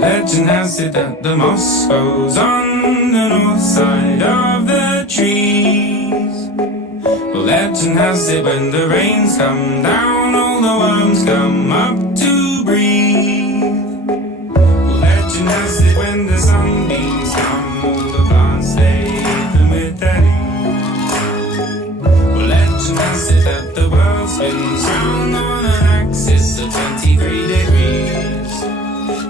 Legend has it that the moss grows on the north side of the trees. Well, legend has it when the rains come down, all the worms come up to breathe. Well, legend has it when the sunbeams come, all the plants stay even with their leaves. Well, legend has it that the world spins round on an axis of 23 degrees.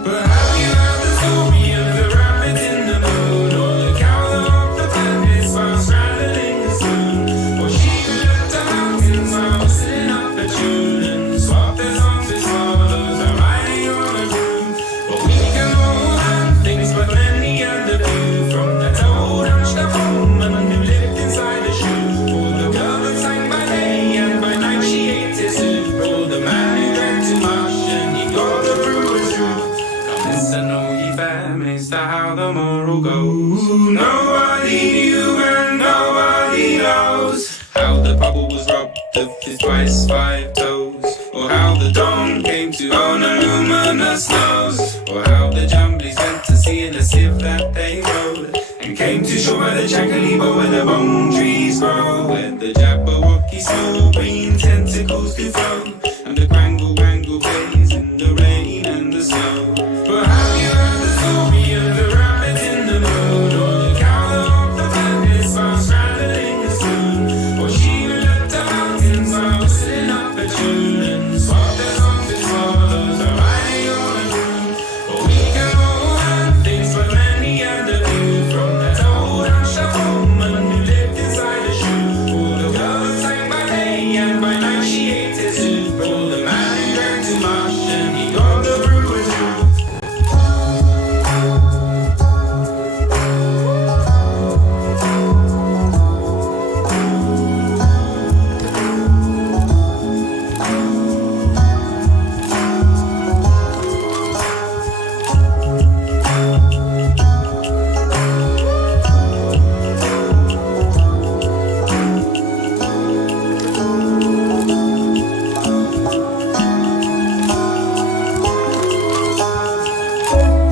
But have you heard the story of the rabbit in the moon, or the cow that walked the planets while straddling the sun? Or she who left the mountains while whistling up a tune and swapped their songs with swallows are riding on a broom? Well, we can all have things, but many other few, from the toad hunched up woman who lived inside a shoe, or the girl that sang by day and by night she ate his soup, or the man who drank too much and he got the brewer's truth. Listen, all ye families, to how the moral goes. Nobody knew and nobody knows how the bubble was robbed of his twice 5 toes, or how the dawn came to own a luminous nose, or how the jumblies went to sea in a sieve that they rode, and came to shore by the Chacalibo where the bone trees grow, where the Jabberwocky small green tentacles do flow, and the Grangle Wangle plays in the rain and the snow. But have you heard the story of the rabbit in the moon, or the cow that walked the planets while straddling the spoon, or she who left the mountains while whistling up a tune and swapped their songs with swallows are riding on a broom? Well, we can all have things, but many other few, from the toad hunched up woman who lived inside a shoe, or the girl that sang by day and by night she ate his soup, or the man who drank too much and he got the brewer's truth.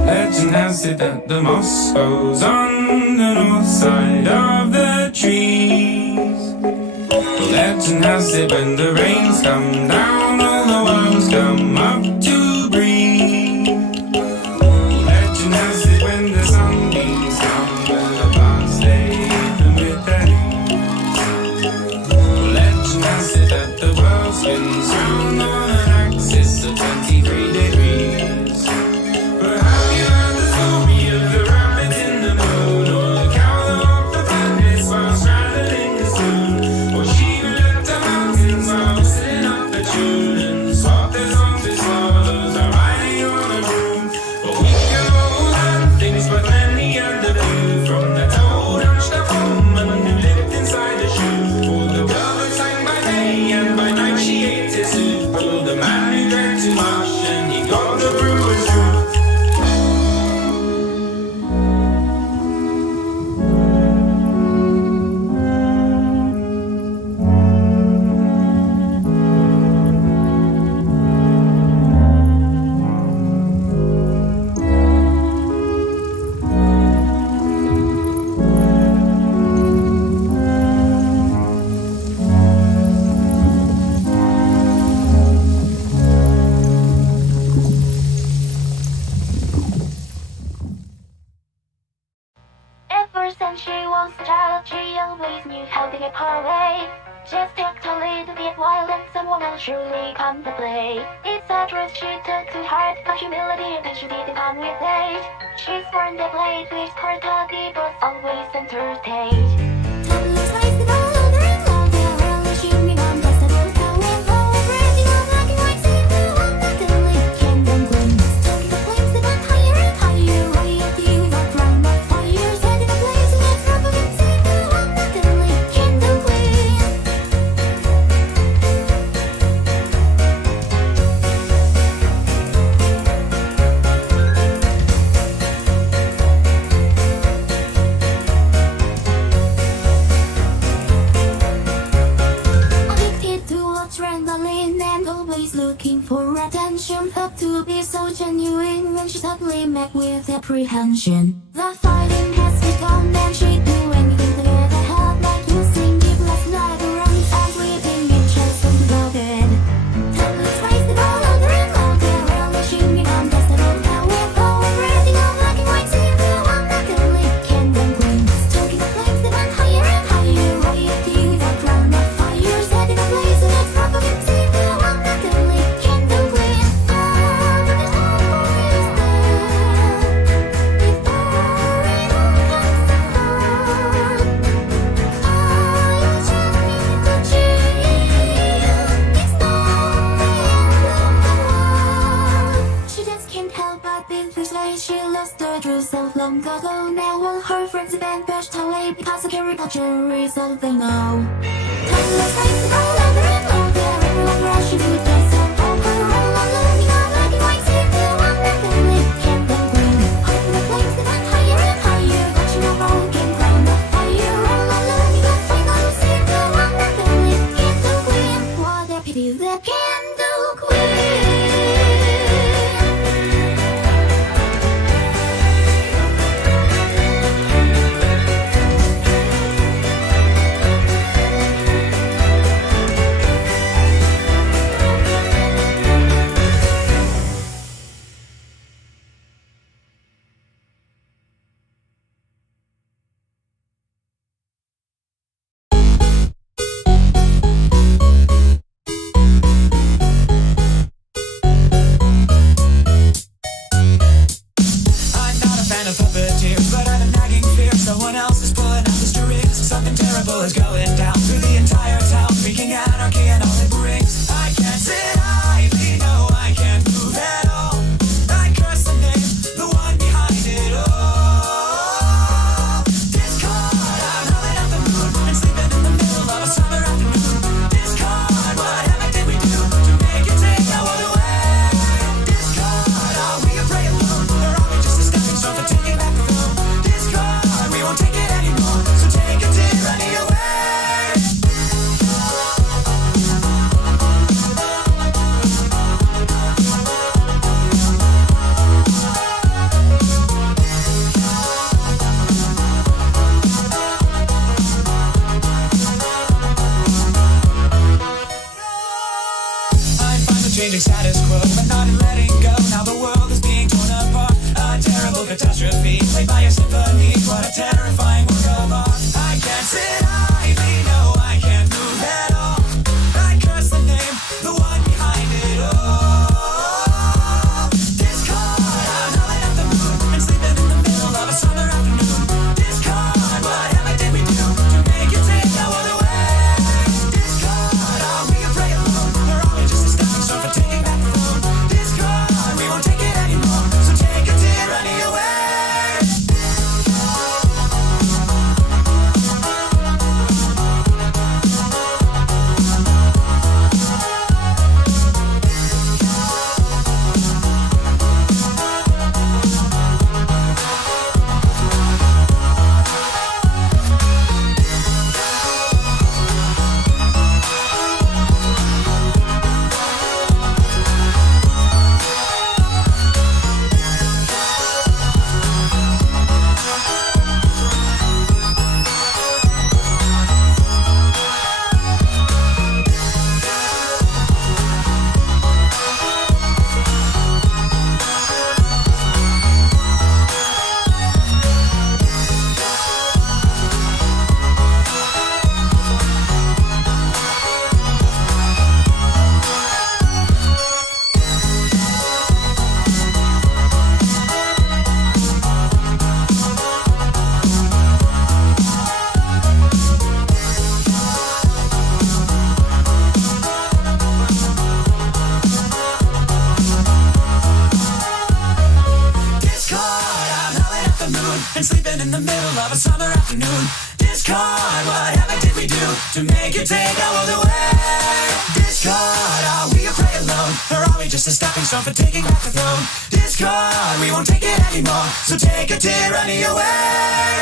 Legend has it that the moss grows on the north side of the trees. Well, legend has it when the rains come down, all the worms come up to breathe. Legend has it when the sunbeams come, when the plants stay even with their leaves. Well, legend has it that the world spins round on an axis of 23 degrees. But have you heard the story of the rabbit in the moon, or the cow that walked the planets while straddling the spoon, or she who left the mountains while whistling up a tune and swapped their songs with swallows are riding on a broom? Well, we can all have things, but many other few, from the toad hunched up woman who lived inside a shoe, or the girl that sang by day and by night she ate his soup, or the man who drank too much and he got the brewer's truth. Ever since she was a child, she always knew how to get her way. Just took a little bit wild and some woman surely come to play. It's a truth she took to heart, but humility and she didn't come with age. She's born the blade with courtesy, but always entertained. adrenaline and always looking for attention. Up to be so genuine when she suddenly met with apprehension. The fighting has begun and she'd do anything to get ahead, like using deep last night around and sleeping in chairs on the bed. Let's raise the ball louder and louder, really she becomes desperate. Now we're going raising on black and white, seeing the one that can lick and green. Stoking the flames that went higher and higher, royalty that crown of fire, setting a blaze and it's provoking, seeing the one that can lick and green. Oh, but the whole is there before it all comes apart. Oh, you just need to chill. It's not the end of the world. She just can't help but be persuaded she lost her true self long ago. Now all her friends have been pushed away because of caricature is all they know. Let's raise the ball louder and louder, everyone rushing to dance up over all alone. You know, black and white, seeing the one that can lick and green. Hoping the flames that went higher and higher, watching a broken crown of fire. All alone, you got finally see the one that can lick and green. What a pity that candle queen. I'm not a fan of puppeteers, but I have a nagging fear someone else is pulling out the strings. Something terrible is going down through the entire town, wreaking anarchy and all it brings. I can't sit idly, no, I can't move at all. I curse the name, the one behind it all. Discord, I'm howling at the moon and sleeping in the middle of a summer afternoon. Discord, what heaven did we do to make it take our world away? Discord, are we afraid alone, or are we just a stepping stone for taking back the throne? Discord, we won't take it anymore, so take a tyranny away. I'm fine with changing status quo, but not in letting go. Now the world is being torn apart. A terrible catastrophe, played by a symphony. What a terrifying work of art. I can't sit idly, no, I can't move at all. I curse the name, the one behind it all. Discord, I'm howling at the moon and sleeping in the middle of a summer afternoon. Discord, what heaven did we do to make it take our world away? Discord, are we afraid alone, or are we just a stepping stone for taking back the throne? Discord, we won't take it anymore, so take a tyranny away. And sleeping in the middle of a summer afternoon. Discord, what heaven did we do to make it take our world away? Discord, are we afraid alone, or are we just a stepping stone for taking back the throne? Discord, we won't take it anymore, so take a tyranny away.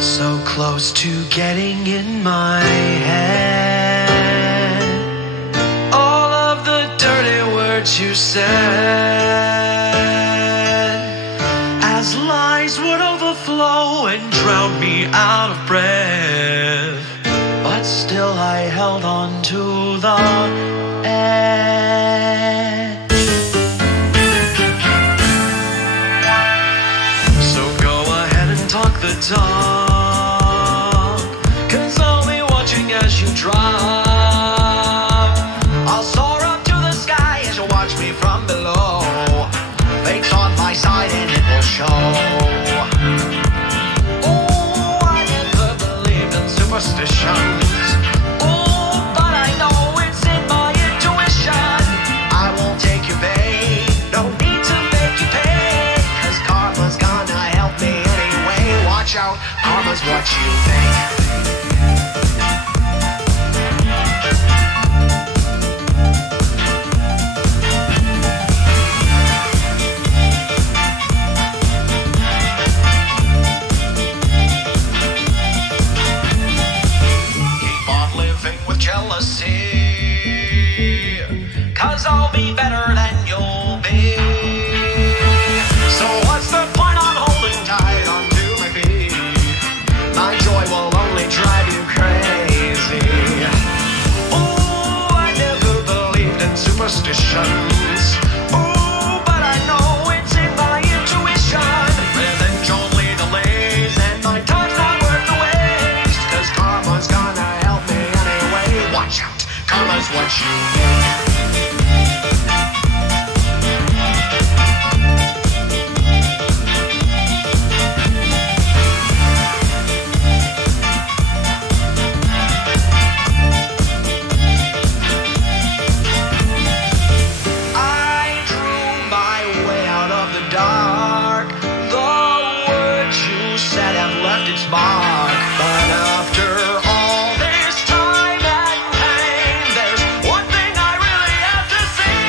So close to getting in my head. said, as lies would overflow and drown me out of breath. But still I held on to the edge. So go ahead and talk the talk, 'cause I'll be watching as you drop. I'll soar up to the sky as you watch me from below. Fate's on my side and it will show. Oh, I never believed in superstitions. Oh, but I know it's in my intuition. I won't take your bait, no need to make you pay, 'cause karma's gonna help me anyway. Watch out, karma's what you think. Jealousy, 'cause I'll be better than you'll be. So what's the point on holding tight onto my feet? My joy will only drive you crazy. Oh, I never believed in superstitions. Oh, but I know it's in my intuition. Revenge only delays, and my time's not worth the waste, 'cause karma's gonna help me anyway. Watch out, karma's what you make. Mark. But after all this time and pain, there's one thing I really have to say.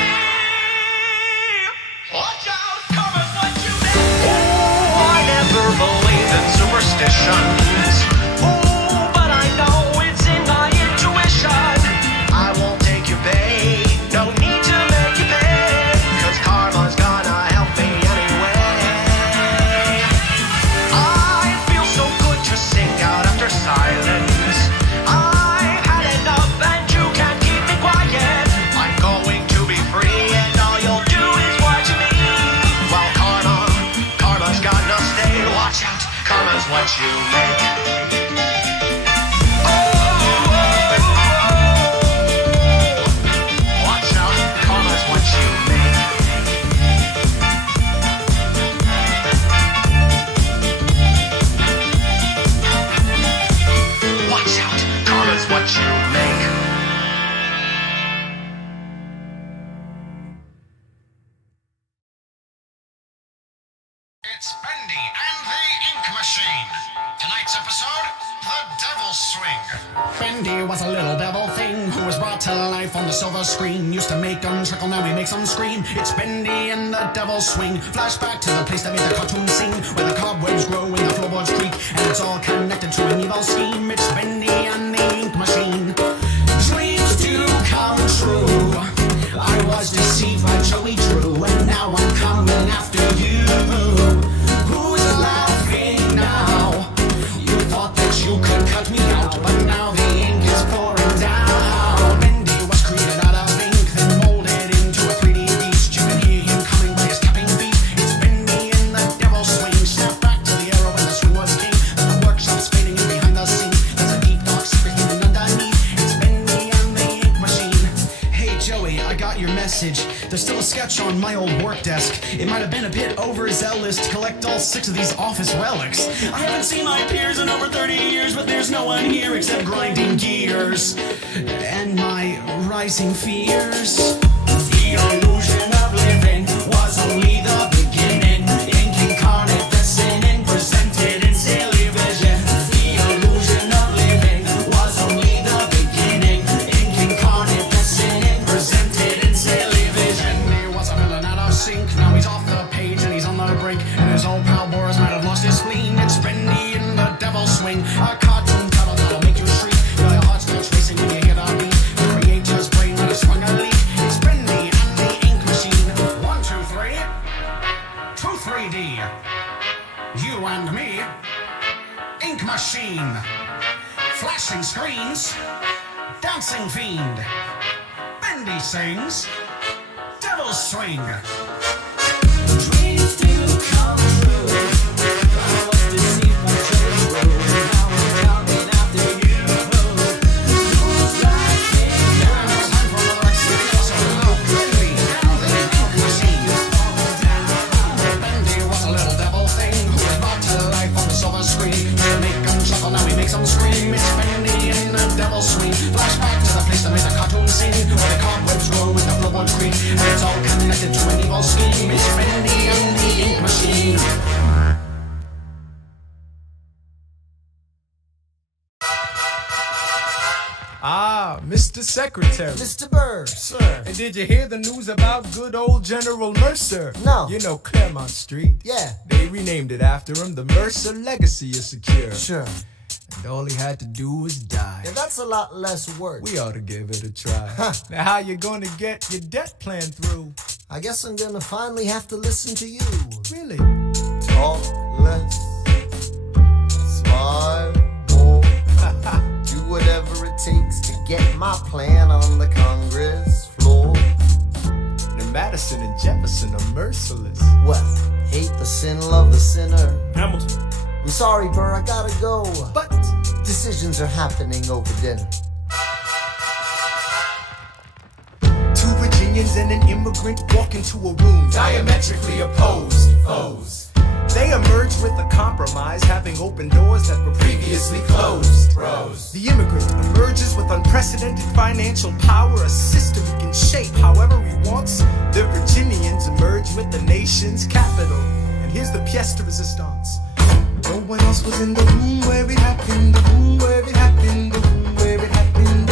Watch out, karma's what you make. Oh, I never believed in superstitions. Oh, but I know it's in my intuition. I won't take your bait, no need to make you pay, 'cause karma's gonna help me anyway. Silence. I've had enough and you can't keep me quiet. I'm going to be free and all you'll do is watch me. Well, karma's gonna stay. Watch out, karma's what you make. Watch out, karma's what you make. What you make. It's Bendy and the Ink Machine. Tonight's episode, The Devil's Swing. Bendy was a little devil thing who was brought to life on the silver screen. Used to make them trickle, now he makes them scream. It's Bendy and the Devil's Swing. Flashback to the place that made the cartoon sing, where the cobwebs grow and the floorboards creak, and it's all connected to an evil scheme. It's Bendy and the Ink Machine. Dreams do come true. I was deceived by Joey Drew, and now I'm coming after you. Who's laughing now? You thought that you could cut me out, but now the ink is pouring down. Bendy was created out of ink, then molded into a 3D beast. You can hear him coming by his capping beat. It's Bendy and the Devil's Swing. Snap back to the era when the swing was king. And the workshop's fading in behind the scenes. There's a deep dark secret hidden underneath. It's Bendy and the Ink Machine. Hey Joey, I got your message. There's still a sketch on my old work desk. It might have been a bit overzealous to collect all 6 of these office relics. I haven't seen my peers in over 30 years, but there's no one here except grinding gears and my rising fears. The illusion of living was only the beginning. Ink incarnate, descending, presented in silly vision. The illusion of living was only the beginning. Ink incarnate, descending, presented in silly vision. He was a villain out of sync. Now he's off the page and he's on the brink. And his old pal Boris might have lost his spleen. It's Bendy in the Devil's Swing. A cartoon title that'll make you shriek. Your heart starts racing when you hear the beat. The creator's brain when it's sprung a leak. It's Bendy and the dancing fiend. Bendy sings Devil Swing. Dreams do come true. I was deceived by children. Now I'm coming after you. Who's laughing now? Time for another extreme episode of Bendy and the Ink Machine. Bendy was a little devil thing who was brought to life on the silver screen. We'll make them chuckle, now we make them scream. It's Bendy in the Devil Swing. Flashback to the place that made the cartoon scene, where the cobwebs roll with the floorboard screen. And it's all connected to an evil scheme. It's Bendy and the Ink Machine. Ah, Mr. Secretary. Mr. Bird. Sir. And did you hear the news about good old General Mercer? No. You know Claremont Street? Yeah. They renamed it after him. The Mercer legacy is secure. Sure. And all he had to do was die. Yeah, that's a lot less work. We ought to give it a try. Now how you gonna get your debt plan through? I guess I'm gonna finally have to listen to you. Really? Talk less, smile more, do whatever it takes to get my plan on the Congress floor. Now Madison and Jefferson are merciless. Well, hate the sin, love the sinner. Hamilton. I'm sorry, Burr, I gotta go. But Decisions are happening over dinner. two Virginians and an immigrant walk into a room diametrically opposed foes. They emerge with a compromise, having opened doors that were previously closed. Bros. The immigrant emerges with unprecedented financial power, a system he can shape however he wants. The Virginians emerge with the nation's capital. And here's the pièce de résistance. No one else was in the room where it happened, the room where it happened, the room where it happened.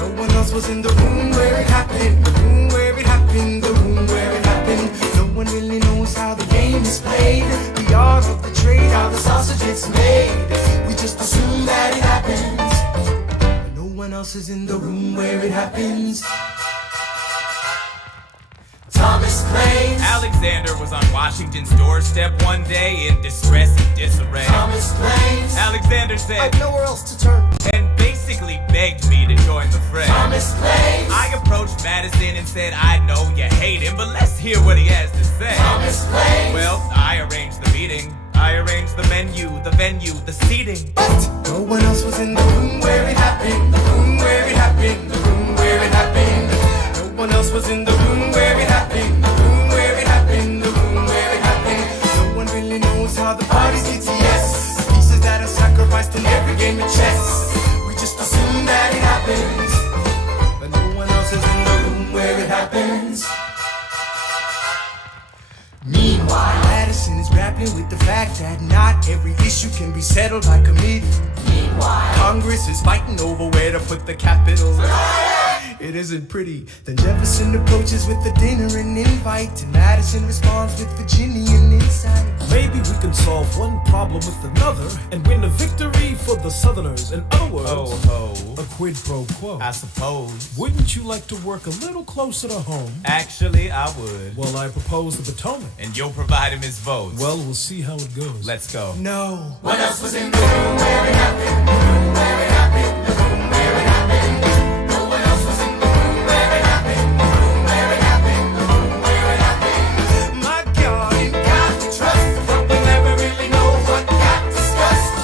No one else was in the room where it happened, the room where it happened, the room where it happened. No one really knows how the game is played, the art of the trade, how the sausage gets made. We just assume that it happens, but no one else is in the room where it happens. Thomas claims Alexander was on Washington's doorstep one day in distress and disarray. Thomas claims Alexander said, I've nowhere else to turn. and basically begged me to join the fray. Thomas claims I approached Madison and said, I know you hate him, but let's hear what he has to say. Thomas claims Well, I arranged the meeting. I arranged the menu, the venue, the seating. no one else was in the room where it happened, the room where it happened, the room where it happened. No one else was in the room where it happened, the room where it happened, the room where it happened. No one really knows how the parties get to yes. The pieces that are sacrificed in every game of chess. We just assume that it happens, but no one else is in the room where it happens. Meanwhile, Madison is grappling with the fact that not every issue can be settled by committee. Meanwhile, Congress is fighting over where to put the capital. It isn't pretty. Then Jefferson approaches with the dinner and invite, and Madison responds with Virginian insight. Maybe we can solve one problem with another and win a victory for the Southerners. In other words, Ho ho, a quid pro quo. I suppose. Wouldn't you like to work a little closer to home? Actually, I would. Well, I propose the Potomac. And you'll provide him his votes. Well, we'll see how it goes. Let's go. No. What else was in the room where it happened? The room where it happened, the room where it happened. No one else was in the room where it happened, the room where it happened, the room where it happened. My God, You got to trust, but we never really know what got discussed.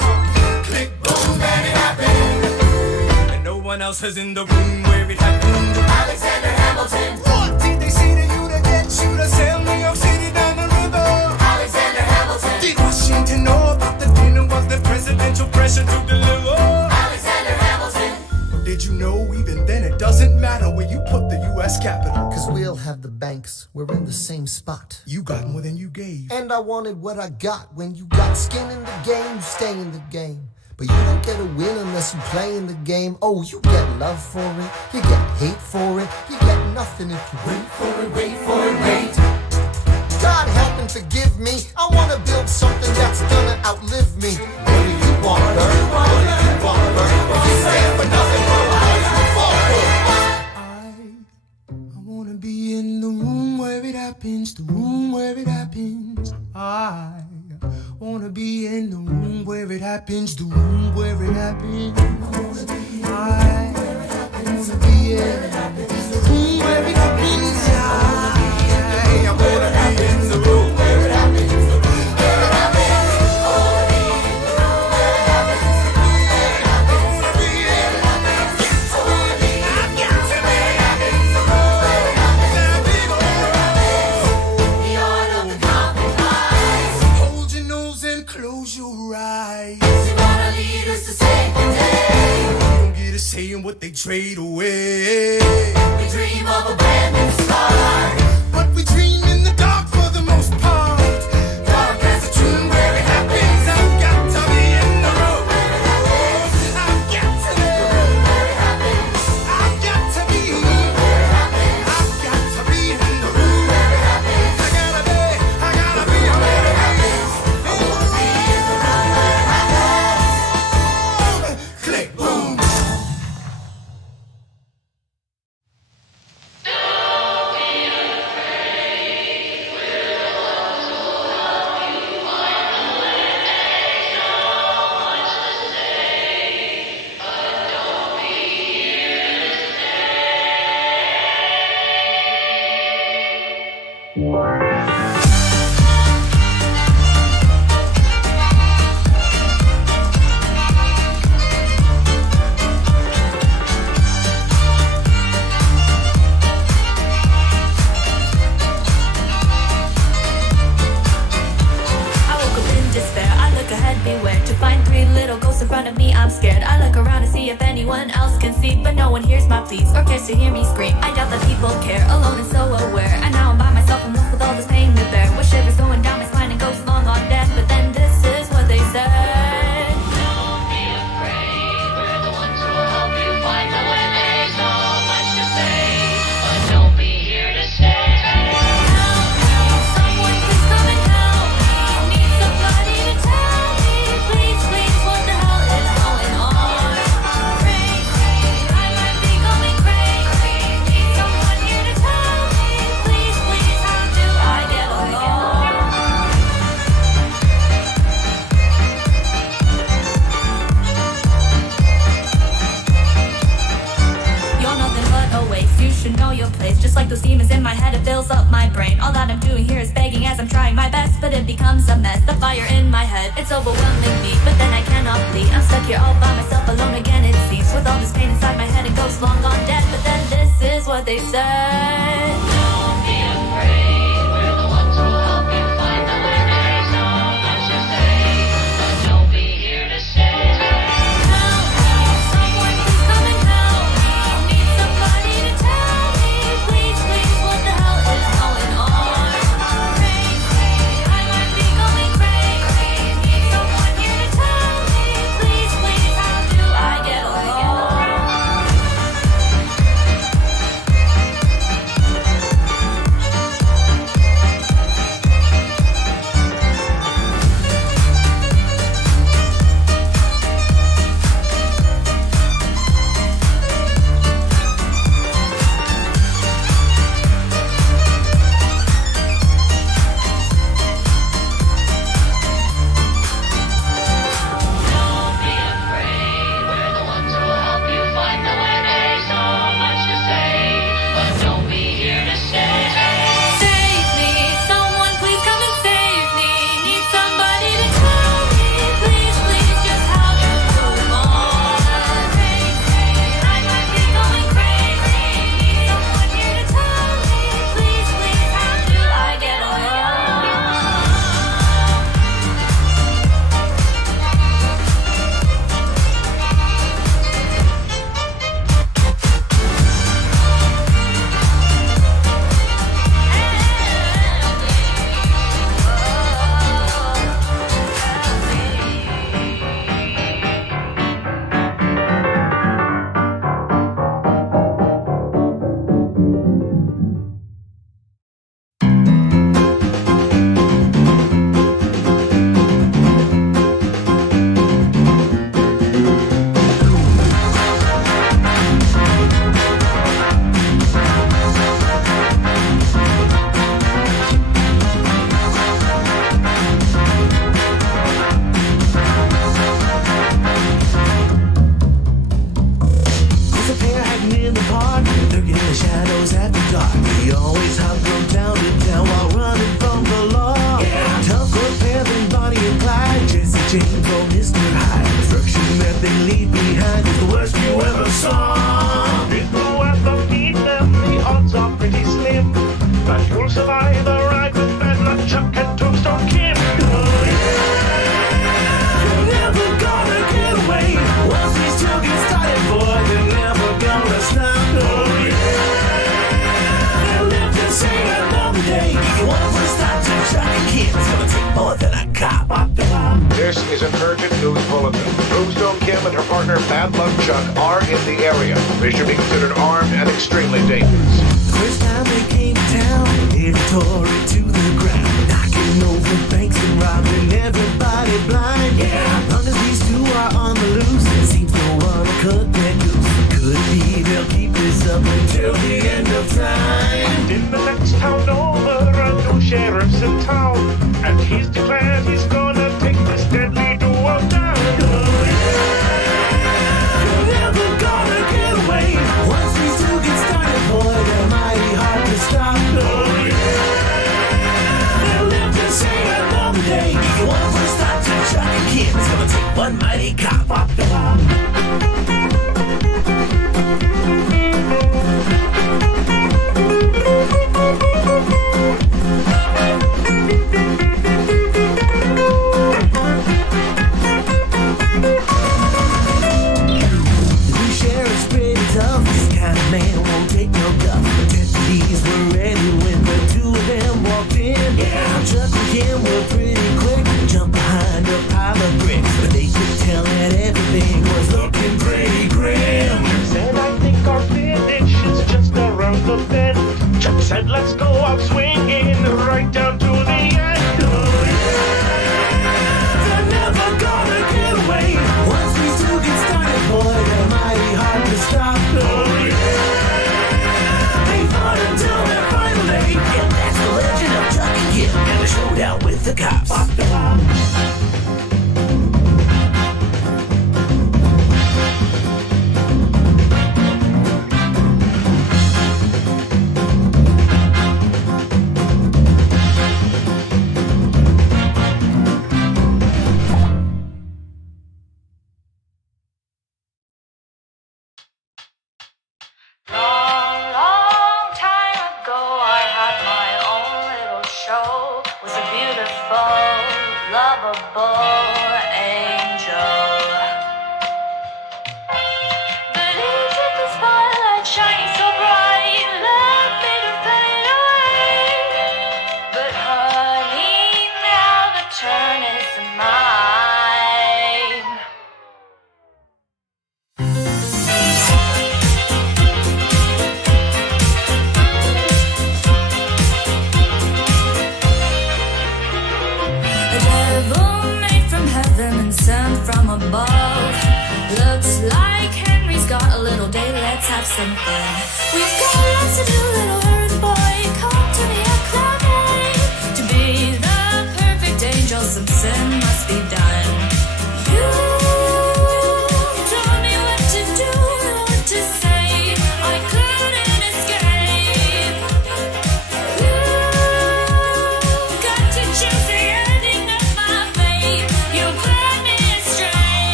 Click, boom, and it happened. and no one else is in the room where it happened. Alexander Hamilton, What did they say to you to get you to sail New York City down the river? Alexander Hamilton, Did Washington know about the dinner? Was there presidential pressure to deliver? Alexander Hamilton. Or did you know even then it doesn't matter where you put the U.S. Capitol? Cause we'll have the banks, we're in the same spot. You got more than you gave. And I wanted what I got. When you got skin in the game, you stay in the game. But you don't get a win unless you play in the game. Oh, you get love for it, you get hate for it, you get nothing if you wait for it, wait for it, wait. God help and forgive me, I wanna build something that's gonna outlive me. What do you want, Bert? What do you want, Bert? If you stand for nothing, Bert, what are you for? I wanna be in the room where it happens, the room where it happens. I wanna be in the room where it happens, the room where it happens. I wanna We dream of a brand new start, but we dream in the dark for the most part. Dark as a tomb where it happens. I've got to be in the room where it happens. I've got to be in the room where it happens. I've got to be where it happens. I've got to be in the room where it happens. I gotta be where it happens. I wanna be in the room where it happens. Click, boom. Beware to find three little ghosts in front of me. I'm scared. I look around to see if anyone else can see, but no one hears my pleas or cares to hear me scream. I doubt that people care, alone and so aware. And now I'm by myself and left with all this pain to bear. With shivers going down my spine and ghosts long on death. But then this is what they said. Don't be afraid. We're the ones who will help you find the way. There's so much to say, but don't be here to stay. Help me, someone please come and help me. Need somebody to tell me. Please, please, what the hell is going on? Crazy, I might be going crazy. Need someone here to tell me. Please, please, how do I get along? You're nothing but a waste. You should know your place. Just like those demons in my head, it fills up my brain. All that I'm doing here is begging as I'm trying my best, but it becomes a mess. The fire in my head, it's overwhelming me, but then I cannot flee. I'm stuck here all by myself, alone again it seems. With all this pain inside my head, it goes long on dead. But then this is what they said. Don't be afraid. We're the ones who will help you find the way. There's so much to say, but don't be here to stay. Help me, someone please come and help me. Need somebody to tell me. Please, please, what the hell is going on? Crazy, I might be going crazy. Need someone here to tell me. Please, please, how do I get along? Don't be afraid. We're the ones who will help you find the way. There's so much to say, but don't be here to stay. Save me, someone please come and save me. Need somebody to tell me. Please, please, just how to move on. Crazy, I might be going crazy. Need someone here to tell me. Please, please, how do I get along? There's a pair hiding in the park, lurking in the shadows at the dark. We always hop from town to town while running from the law. Tougher pair than Bonnie and Clyde, Jesse James or Mr. Hyde. Destruction that they leave behind is the worst you ever saw. If you ever meet them, the odds are pretty slim that you'll survive a ride with bad luck, Chuck and Toast or Kim. Oh yeah, you're never gonna get away. Once these two get started, boy, they're never gonna stop. Bad Luck Chuck are in the area. They should be considered armed and extremely dangerous. First time they came to town, they tore it to the ground, knocking over banks and robbing everybody blind. Yeah, as long as these two are on the loose, it seems no one will cut their goose. Could be they'll keep this up until the end of time. In the next town over, a new sheriff's in town, and he's declared he's gonna take this deadly duo down. Oh yeah, you're never gonna get away. Once these two get started, boy, they're mighty hard to stop. Oh yeah, they'll live to see another day. If you wanna put a stop to Chuck and Kim, it's gonna take one mighty cop off the block. Man won't take no guff. Deputies were ready when the two of them walked in. Yeah, Chuck and Kim were pretty quick, jump behind a pile of bricks, but they could tell that everything was looking pretty grim. Said, I think our finish is just around the bend. Chuck said, let's go out swinging right down to the end. Oh yeah, they're never gonna get away. Once these two get started, boy, they're mighty hard to stop. Oh yeah, until their final day. Yeah, that's the legend of Chuck and Kim and the showdown with the cops.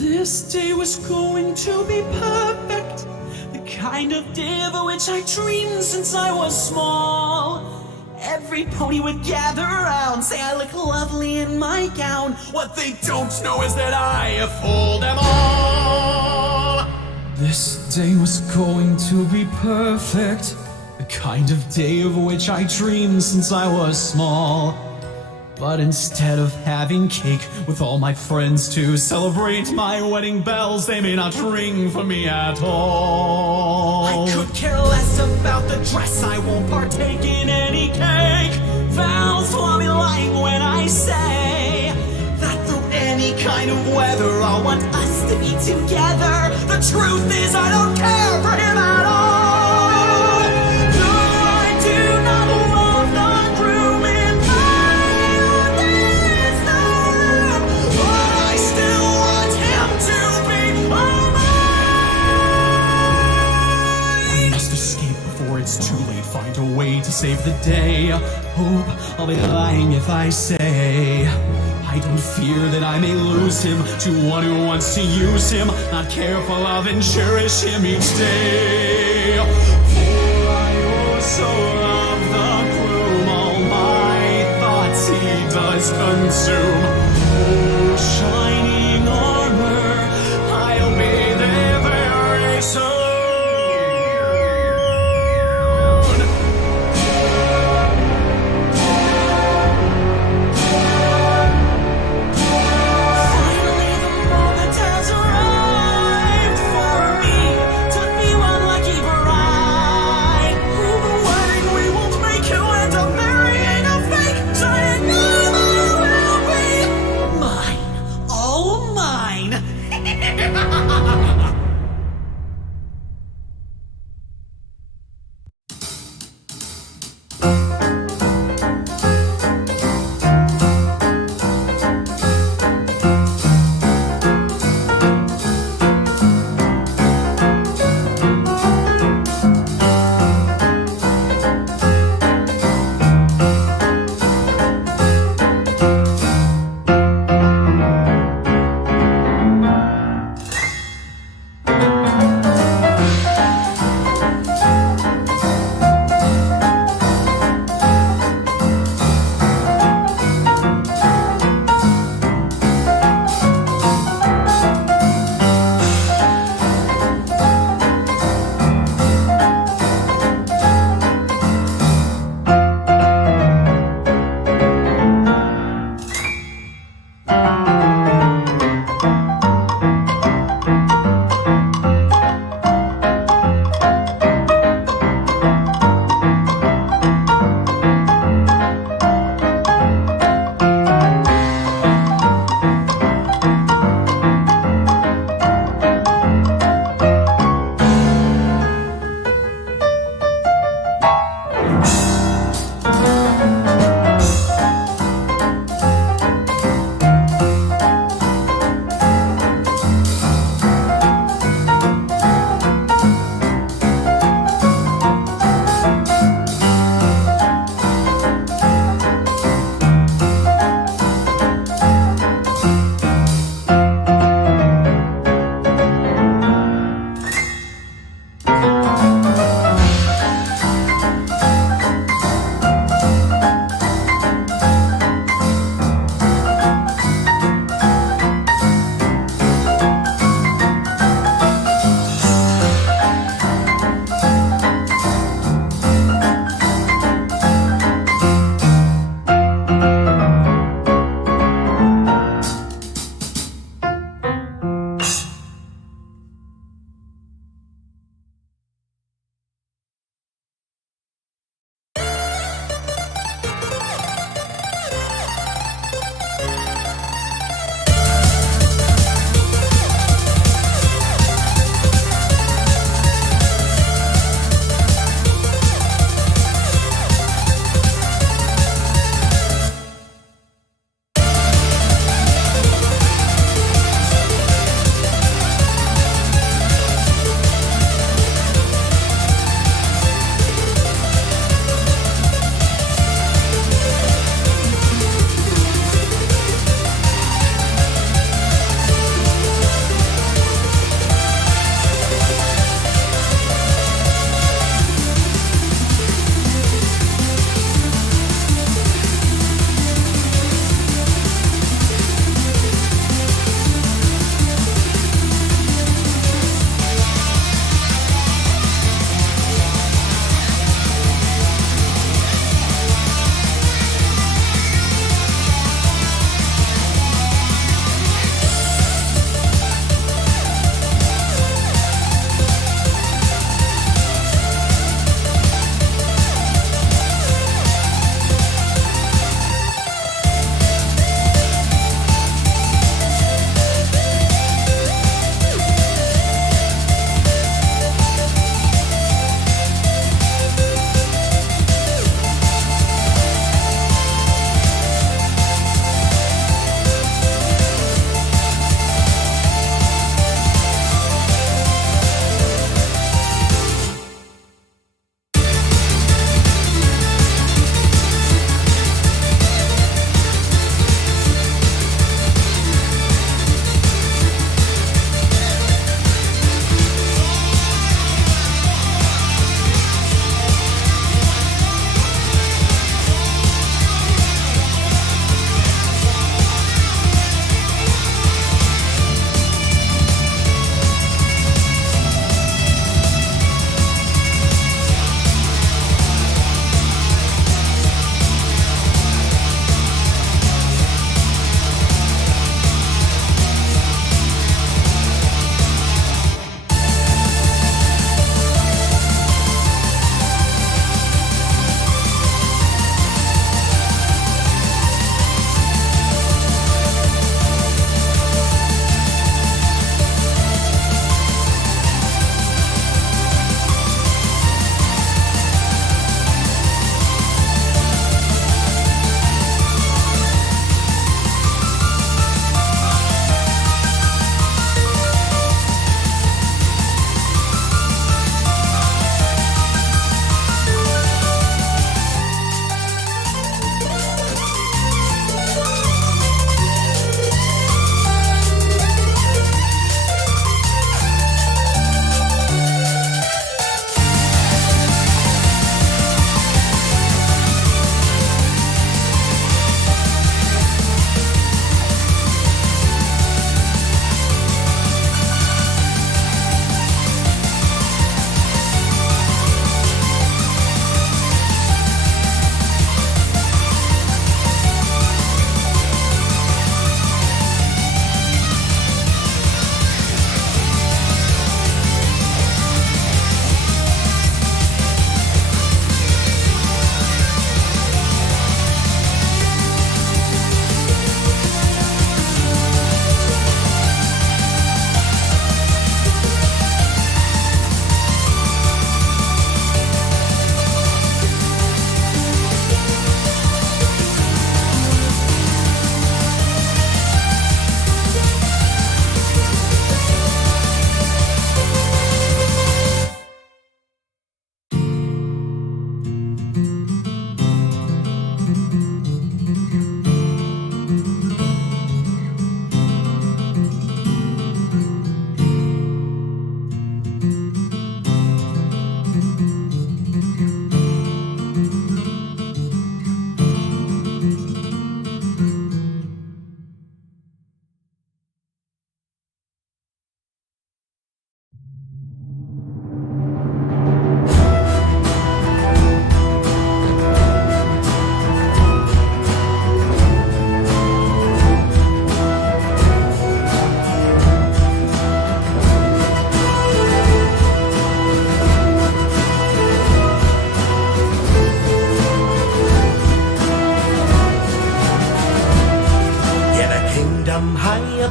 This day was going to be perfect, the kind of day of which I dreamed since I was small. Every pony would gather round, say I look lovely in my gown. What they don't know is that I have fooled them all. This day was going to be perfect, the kind of day of which I dreamed since I was small. But instead of having cake with all my friends to celebrate my wedding bells, they may not ring for me at all. I could care less about the dress, I won't partake in any cake. Vows will be lying when I say that through any kind of weather I'll want us to be together. The truth is I don't care for him at all. No, I do not love the groom in my own, there is no room, but I still want him to be all mine. I must escape before it's too late, find a way to save the day. Hope I'll be lying if I say I don't fear that I may lose him to one who wants to use him, not careful of and cherish him each day. For I also love the groom, all my thoughts he does consume. Oh, shining armor, I'll be there very soon.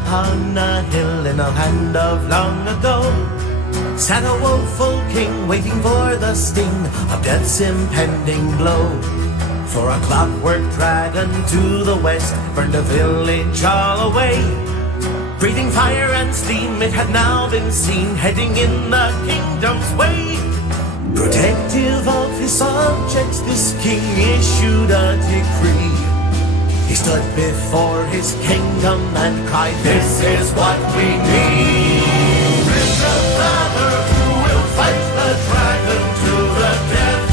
upon a hill in a land of long ago sat a woeful king waiting for the sting of death's impending blow. For a clockwork dragon to the west burned a village all away. Breathing fire and steam, it had now been seen heading in the kingdom's way. Protective of his subjects, this king issued a decree. He stood before his kingdom and cried, "This is what we need. Bring a father who will fight the dragon to the death.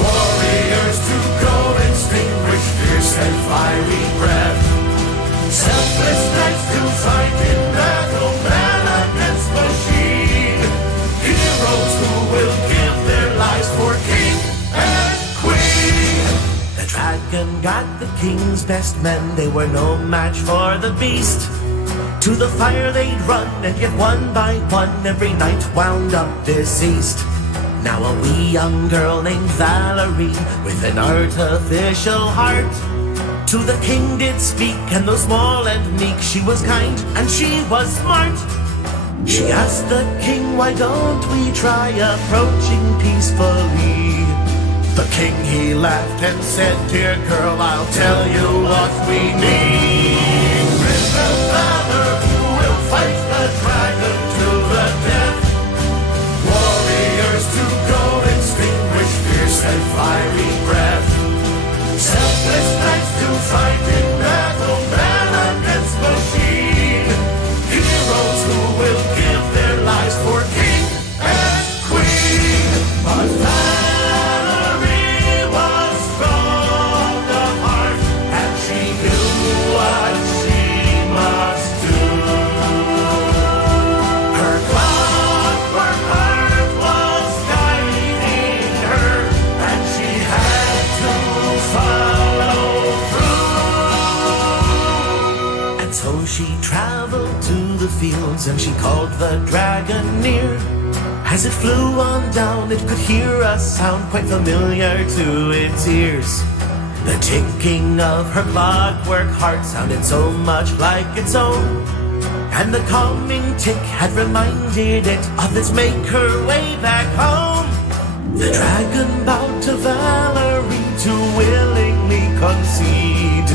Warriors to go extinguish fierce and fiery breath. Selfless knights to fight in battle, man against machine. Heroes who will give their lives for king and queen." The dragon got the king's best men, they were no match for the beast. To the fire they'd run, and yet one by one every knight wound up deceased. Now a wee young girl named Valerie, with an artificial heart, to the king did speak, and though small and meek, she was kind and she was smart. She asked the king, "Why don't we try approaching peacefully?" The king, he laughed and said, "Dear girl, I'll tell you what we need. Bring the father who will fight the dragon to the death. Warriors to go extinguish fierce and fiery breath. Selfless knights to fight in battle, man against machine. Heroes who will give their lives for king and queen." But Valerie was strong of heart, and she knew what she must do. Her clockwork heart was guiding her, and she had to follow through. And so she traveled to the fields, and she called the dragon near. As it flew on down, it could hear a sound quite familiar to its ears. The ticking of her clockwork heart sounded so much like its own, and the calming tick had reminded it of its maker way back home. The dragon bowed to Valerie to willingly concede.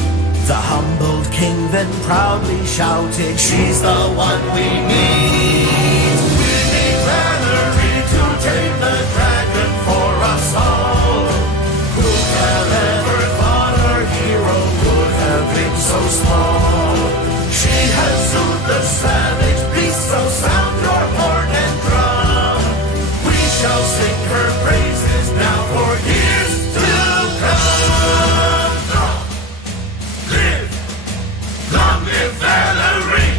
The humbled king then proudly shouted, "She's the one we need. We need Valerie to tame the dragon for us all. Who had ever thought our hero would have been so small? She has soothed the savage beast, so sound your horn and drum. We shall sing her praises now for years to come. Live! Long live Valerie!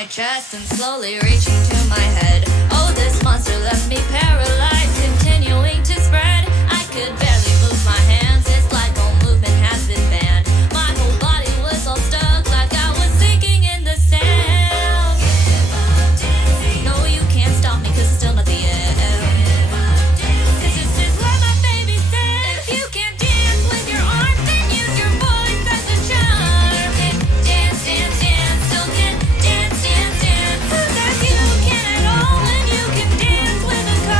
my chest and slowly reaching to my head. Oh, this monster left me paralyzed, continuing to spread. I could barely move my hands, it's like all movement has been banned. My whole body was all stuck, like I was sinking in the sand. No, you can't stop me, cause it's still not the end. Cause this is where my baby said, if you can't dance with your arms, then use your voice as a charm. Dance, dance, dance, still can dance, dance, dance. Who says you can at all when you can dance with a car?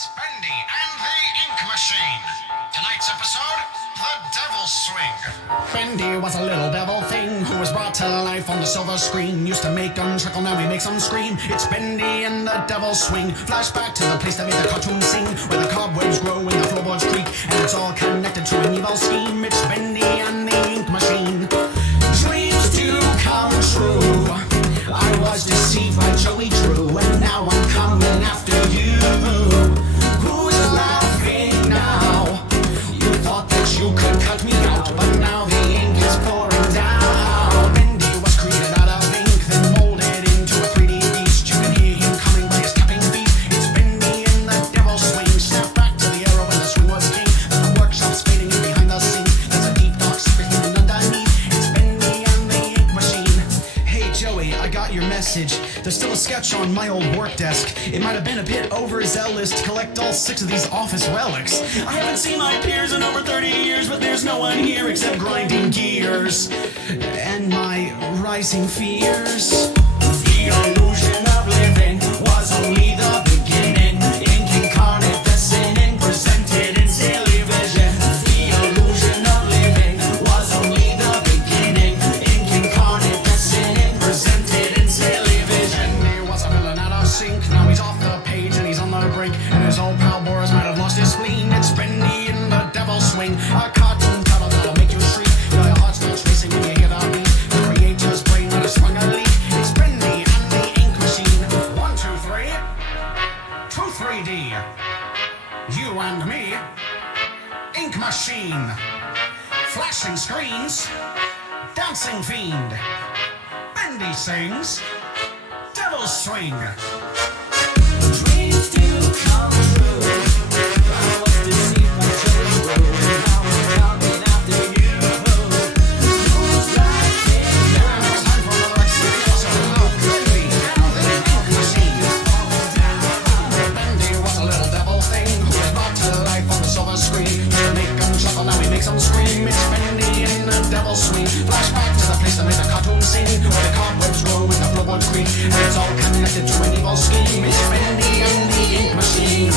It's Bendy and the Ink Machine. Tonight's episode, The Devil's Swing. Bendy was a little devil thing who was brought to life on the silver screen. Used to make them trickle, now he makes them scream. It's Bendy and the Devil's Swing. Flashback to the place that made the cartoon sing, where the cobwebs grow and the floorboards creak, and it's all connected to an evil scheme. It's Bendy and the Ink Machine. Dreams do come true. I was deceived by Joey Drew, and now I'm coming after you. Who's laughing now? You thought that you could cut me out, but now the ink is pouring down. Bendy was created out of ink, then molded into a 3D beast. You can hear him coming by his tapping feet. It's Bendy and the Devil's Swing. Snap back to the era when the swing was king. Then the workshop's fading in behind the scenes. There's a deep dark secret hidden underneath. It's Bendy and the Ink Machine. Hey Joey, I got your message. There's still a sketch on my old work desk. It might have been a bit overzealous to collect all 6 of these office relics. I haven't seen my peers in over 30 years, but there's no one here except grinding gears and my rising fears. The illusion of living was only the beginning. Ink incarnate, the sinning, presented in silly vision. The illusion of living was only the beginning. Ink incarnate, the sinning, presented in silly vision. He was a villain out of sync, now he's off the page and he's on the brink. And his old pal Boris might have lost his spleen. It's Bendy in the Devil's Swing, a cartoon title that'll make you shriek. Your heart starts racing when you hear the beat. The creator's brain might have sprung a leak. It's Bendy and the Ink Machine. 1, 2, 3. 2, 3D. You and me. Ink Machine. Flashing screens. Dancing fiend. Bendy sings. Devil's Swing. Dreams do come true. I was deceived by Joey Drew, and now I'm coming after you. Who's laughing now? It's time for another episode of Bendy and the Ink Machine. Bendy was a little devil thing who was brought to life on the silver screen. To make them chuckle, now he makes them scream. It's Bendy and the Devil's Swing. Flashback to the place that made the cartoon scene, where the cobwebs grow and the floorboards creak, and it's all connected to an evil scheme. It's Bendy and the Ink Machine.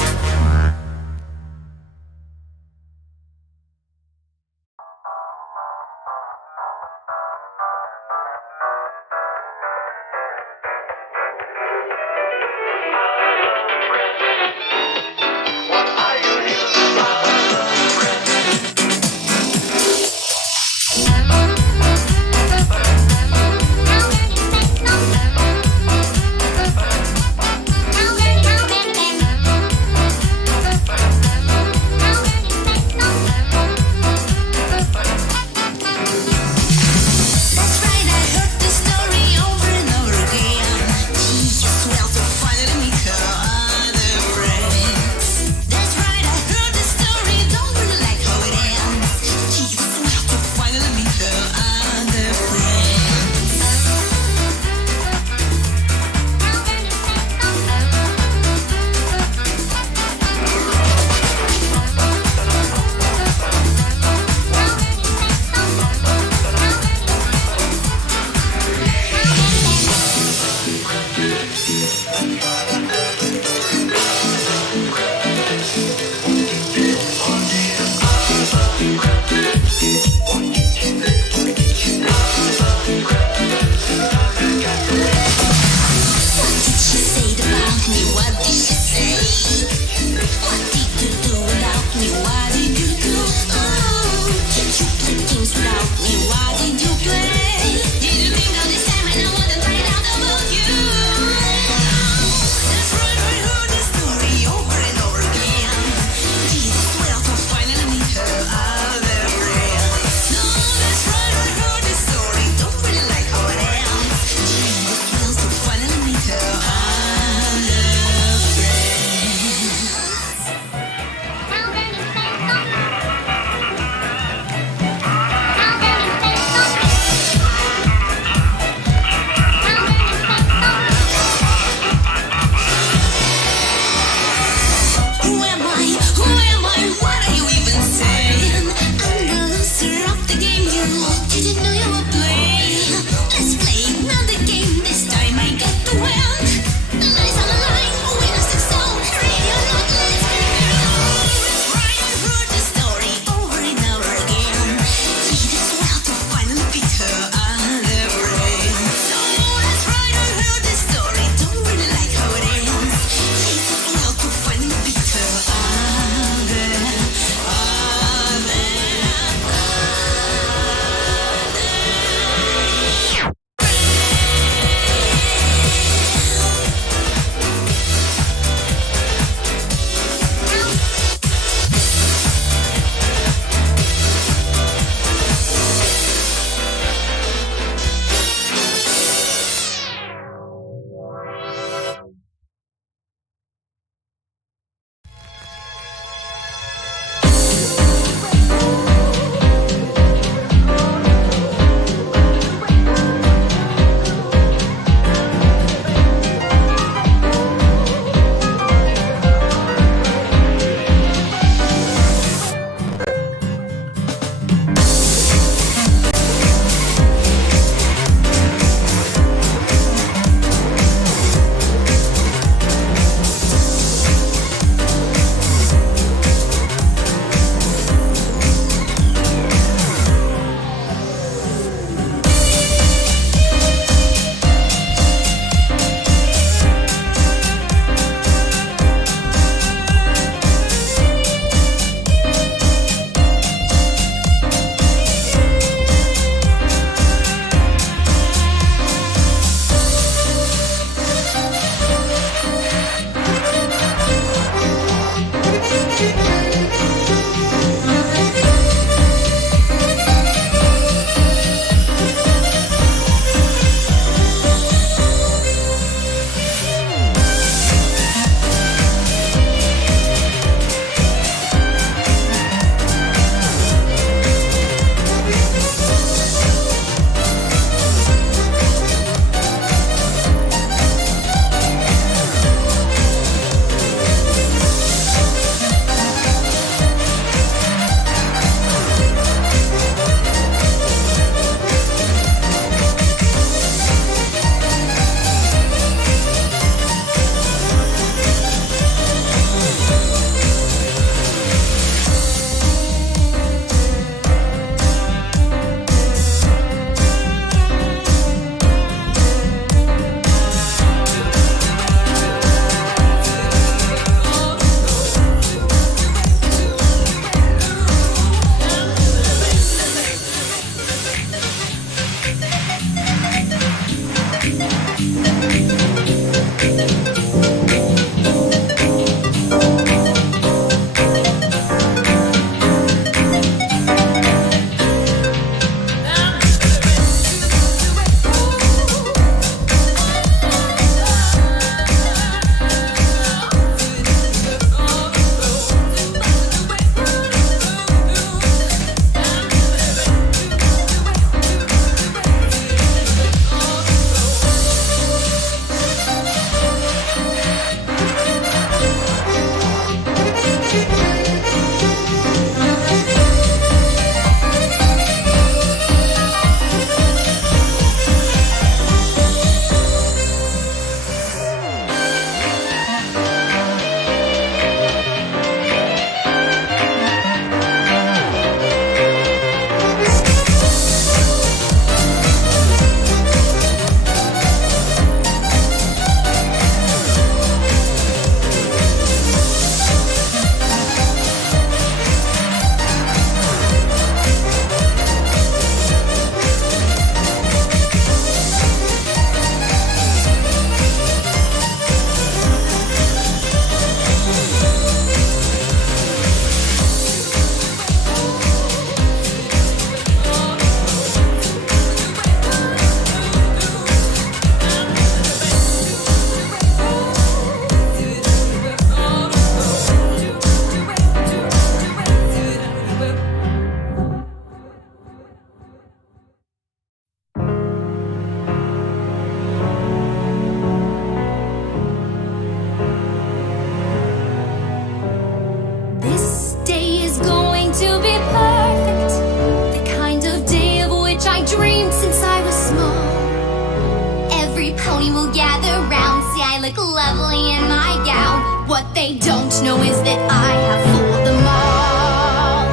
What they don't know is that I have fooled them all.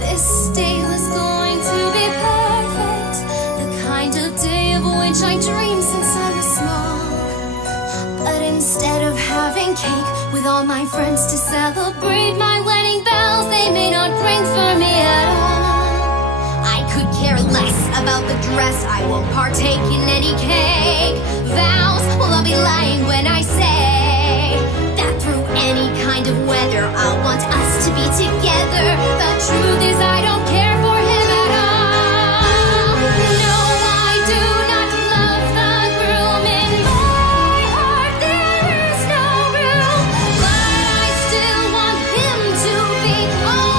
This day was going to be perfect, the kind of day of which I dreamed since I was small. But instead of having cake with all my friends to celebrate my wedding bells, they may not ring for me at all. I could care less about the dress, I won't partake in any cake. Vows, well, I'll be lying when I say that through any kind of weather I'll want us to be together. The truth is I don't care for him at all. No, I do not love the groom. In my heart there is no room, but I still want him to be all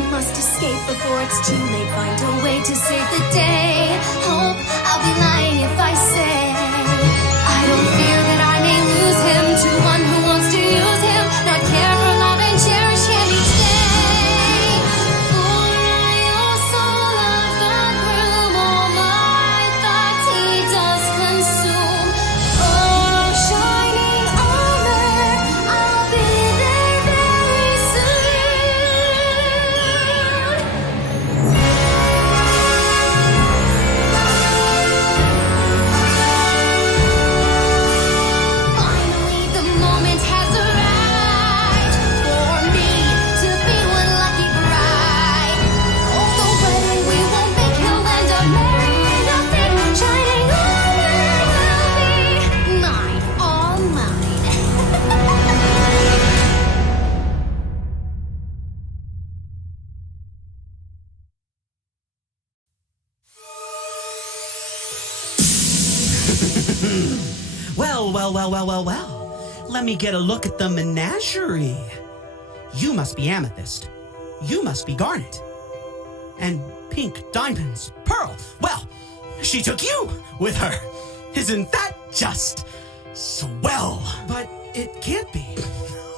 mine. Must escape before it's too late, find a way to save the day. Hope I'll be lying if I say I don't fear that I may lose him to one who wants to use him, not care for love and cherish him each day. For I also love the groom, all my thoughts he does consume. Oh, shining armor, I'll be there very soon. Finally, the moment has arrived for me to be one lucky bride. Although whether we won't make he'll end up marrying nothing, shining armor will be mine, all mine. Well. Let me get a look at the menagerie. You must be amethyst. You must be garnet. And pink diamonds, pearl. Well, she took you with her. Isn't that just swell? But it can't be.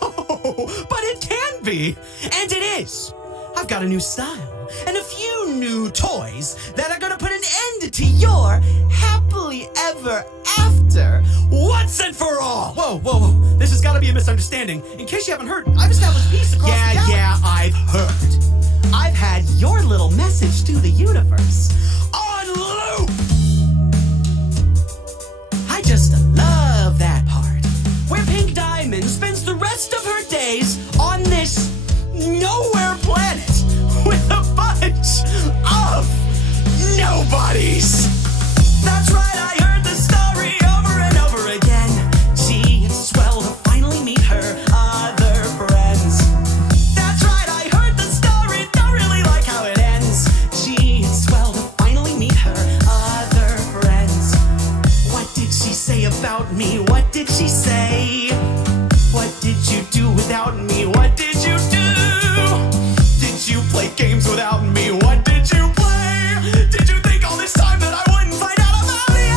Oh, but it can be. And it is. I've got a new style and a few new toys that are gonna put an end to your happily ever after once and for all. Whoa. This has got to be a misunderstanding. In case you haven't heard, I've established peace across the galaxy. Yeah, I've heard. I've had your little message to the universe on loop. I just love that part where Pink Diamond spends the rest of her days on this nowhere planet with a bunch of nobodies. That's right, I heard the story over and over again. Gee, it's swell to finally meet her other friends. That's right, I heard the story, don't really like how it ends. Gee, it's swell to finally meet her other friends. What did she say about me? What did she say? What did you do without me? What did you do? Did you play games without me? What did you play? Did you think all this time that I wouldn't find out about you?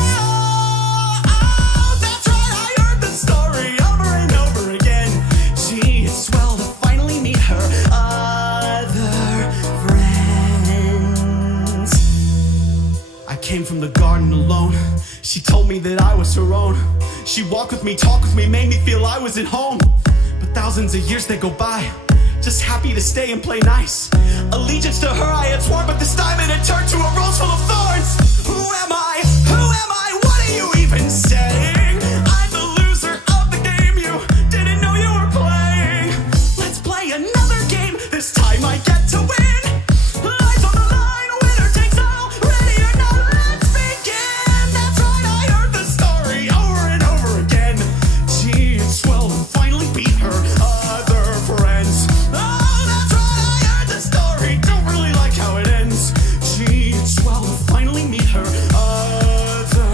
Oh, that's right, I heard the story over and over again. Gee, it's swell to finally meet her other friends. I came from the garden alone. She told me that I was her own. She walked with me, talked with me, made me feel I was at home. But thousands of years they go by, just happy to stay and play nice. Allegiance to her I had sworn, but this time it had turned to a rose full of thorns. Who am I? Who am I? What are you even saying? I'm the loser of the game you didn't know you were playing. Let's play another game, this time I get to win. Lives on the line, winner takes all. Ready or not, let's begin. That's right, I heard the story over and over again. Gee, it's swell to finally beat her other friends. Oh, that's right, I heard the story, don't really like how it ends. Gee, it's swell to finally meet her other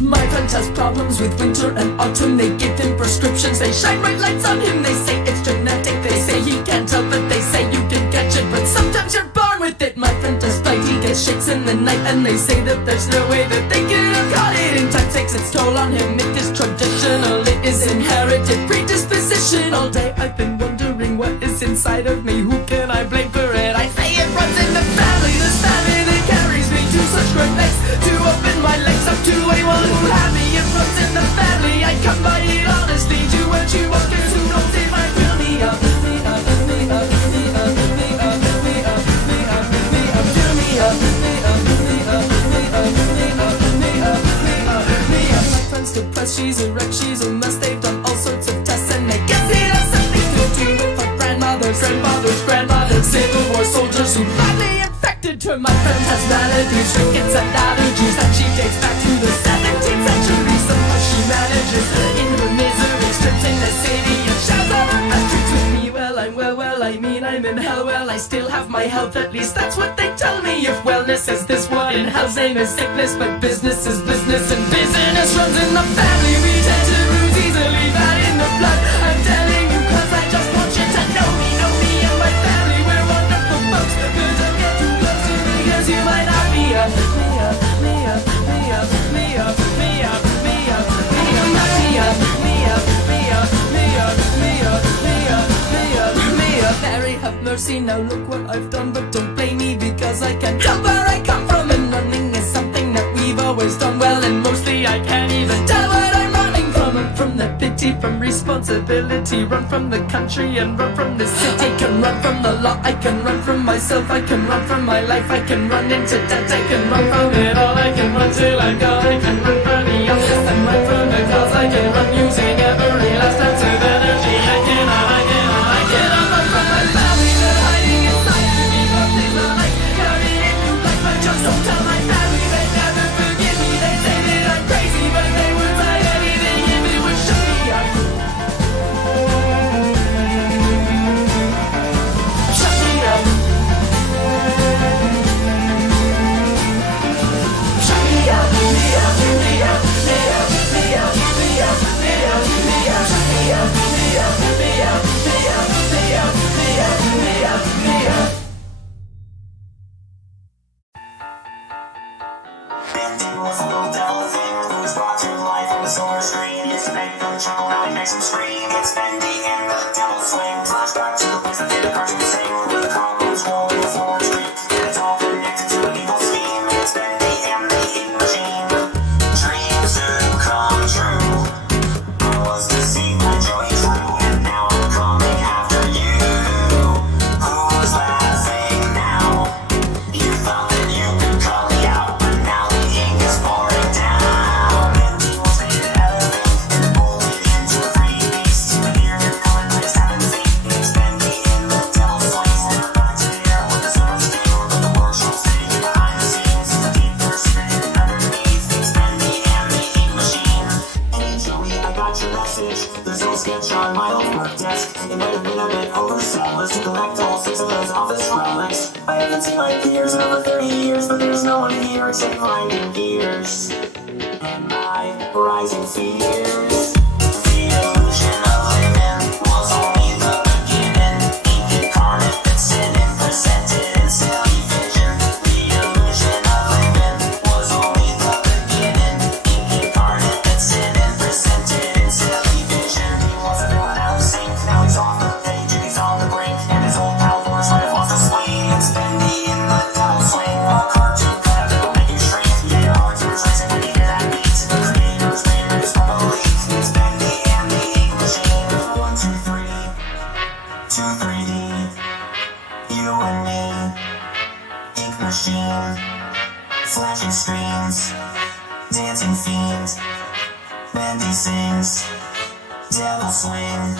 My friend has problems with winter and autumn. They give him prescriptions, they shine bright lights on him. They say it's genetic, they say he can't help it. They say you can catch it, but sometimes you're born with it. My friend has blight, he gets shakes in the night, and they say that there's no way that they could have caught it. In time takes its toll on him, it is traditional, it is inherited predisposition. All day I've been wondering what is inside of me, who can I blame for it? I say it runs in the family, this family that carries me to such great lengths, to open my legs up to anyone who had me. It runs in the family, I come by it honestly, do what you want, cause who knows it might fill me up. Me up, me up, me up, me up, me up, me up, me up, fill me up. Me up, me up, me up, me up, me up, me up, me up. My friend's depressed, she's a wreck, she's a mess. They've done all sorts of tests and they guess it has something to do with her grandmother's grandmother, Civil War soldiers who badly infected her. My friend has maladies, rickets and allergies, and she dates back to the 17th century. Somehow she manages in her misery, strips in the city and shouts out her best tricks with me. Well, I'm well, I mean I'm in hell. Well, I still have my health, at least that's what they tell me. If wellness is this, what in hell's name is sickness? But business is business, and business runs in the family. We tend to lose easily, bad in the blood. I'm telling you, cause I just want you to know me and my family. We're wonderful folks, but don't get too close to me, cause you might not be up. Me up, me up, me up, me up, me up, me up, me up, me up, me up, me up, me up, me up, me up, me up, me up. Mary have mercy, now look what I've done, but don't blame me because I can't tell where I come from. And running is something that we've always done well, and mostly I can't even tell what I'm running from. I'm from the pity, from responsibility, run from the country and run from the city. Can run from the law, I can run from myself, I can run from my life, I can run into debt, I can run from it all, I can run till I'm gone, I can run from the office and run from the cause, I can run using every last ounce of energy. I cannot run from my family, they're hiding inside of me, but they will like carrying it through life. I just don't tell my family, they never forgive me, they say that I'm crazy, but they would buy anything if it would shut me up. Shut me up. Shut me up, me up, me up, me up, me up, me up, me up, me up, shut me up, me up, me up, me up, me up, me up, me up, me up. Bendy was a little devil thing who was brought to life on the silver screen. Used to make them chuckle, now he makes them scream. It's Bendy and the devil swing. Flashback to the place that did the cartoon sing, where the cockroach roll in the forward street. And it's all connected to an evil scheme. It's Bendy and the ink machine. Dreams do come true. I was deceived by Joey True, and now I'm coming after you. Who's laughing now? You thought that you could cut me out, but now the ink is pouring down. Bendy was made out of ink and molded into a 3D beast. But here they're coming, I just haven't seen. It's Bendy in the devil's swing. We're back to the air with the summer steam, but the workshop's sitting behind the scenes. The deep they're secret underneath. It's Bendy and the ink machine. Hey Joey, I got your message. There's no sketch on my old work desk. It might have been a bit overzealous to collect all 6 of those office relics. I haven't seen my peers in over 30 years, but there's no one here except grinding gears and my rising fears. The illusion of living was only the beginning. Ink incarnate that's sitting presented in silly vision. The illusion of living was only the beginning. Ink incarnate that's sitting presented in silly vision. He wasn't doing out of sync, now he's off the page and he's on the brink. And his old pal Forrest might have lost a swing. It's Bendy in the devil swing. A cartoon cut that'll make you shrink. Yeah, your heart's racing when you hear that beat. The creator's name is from a leak. It's Bendy and the ink machine. 1, 2, 3, 2, 3D. You and me. Ink machine. Flashing screens. Dancing fiends. Bendy sings. Devil swing.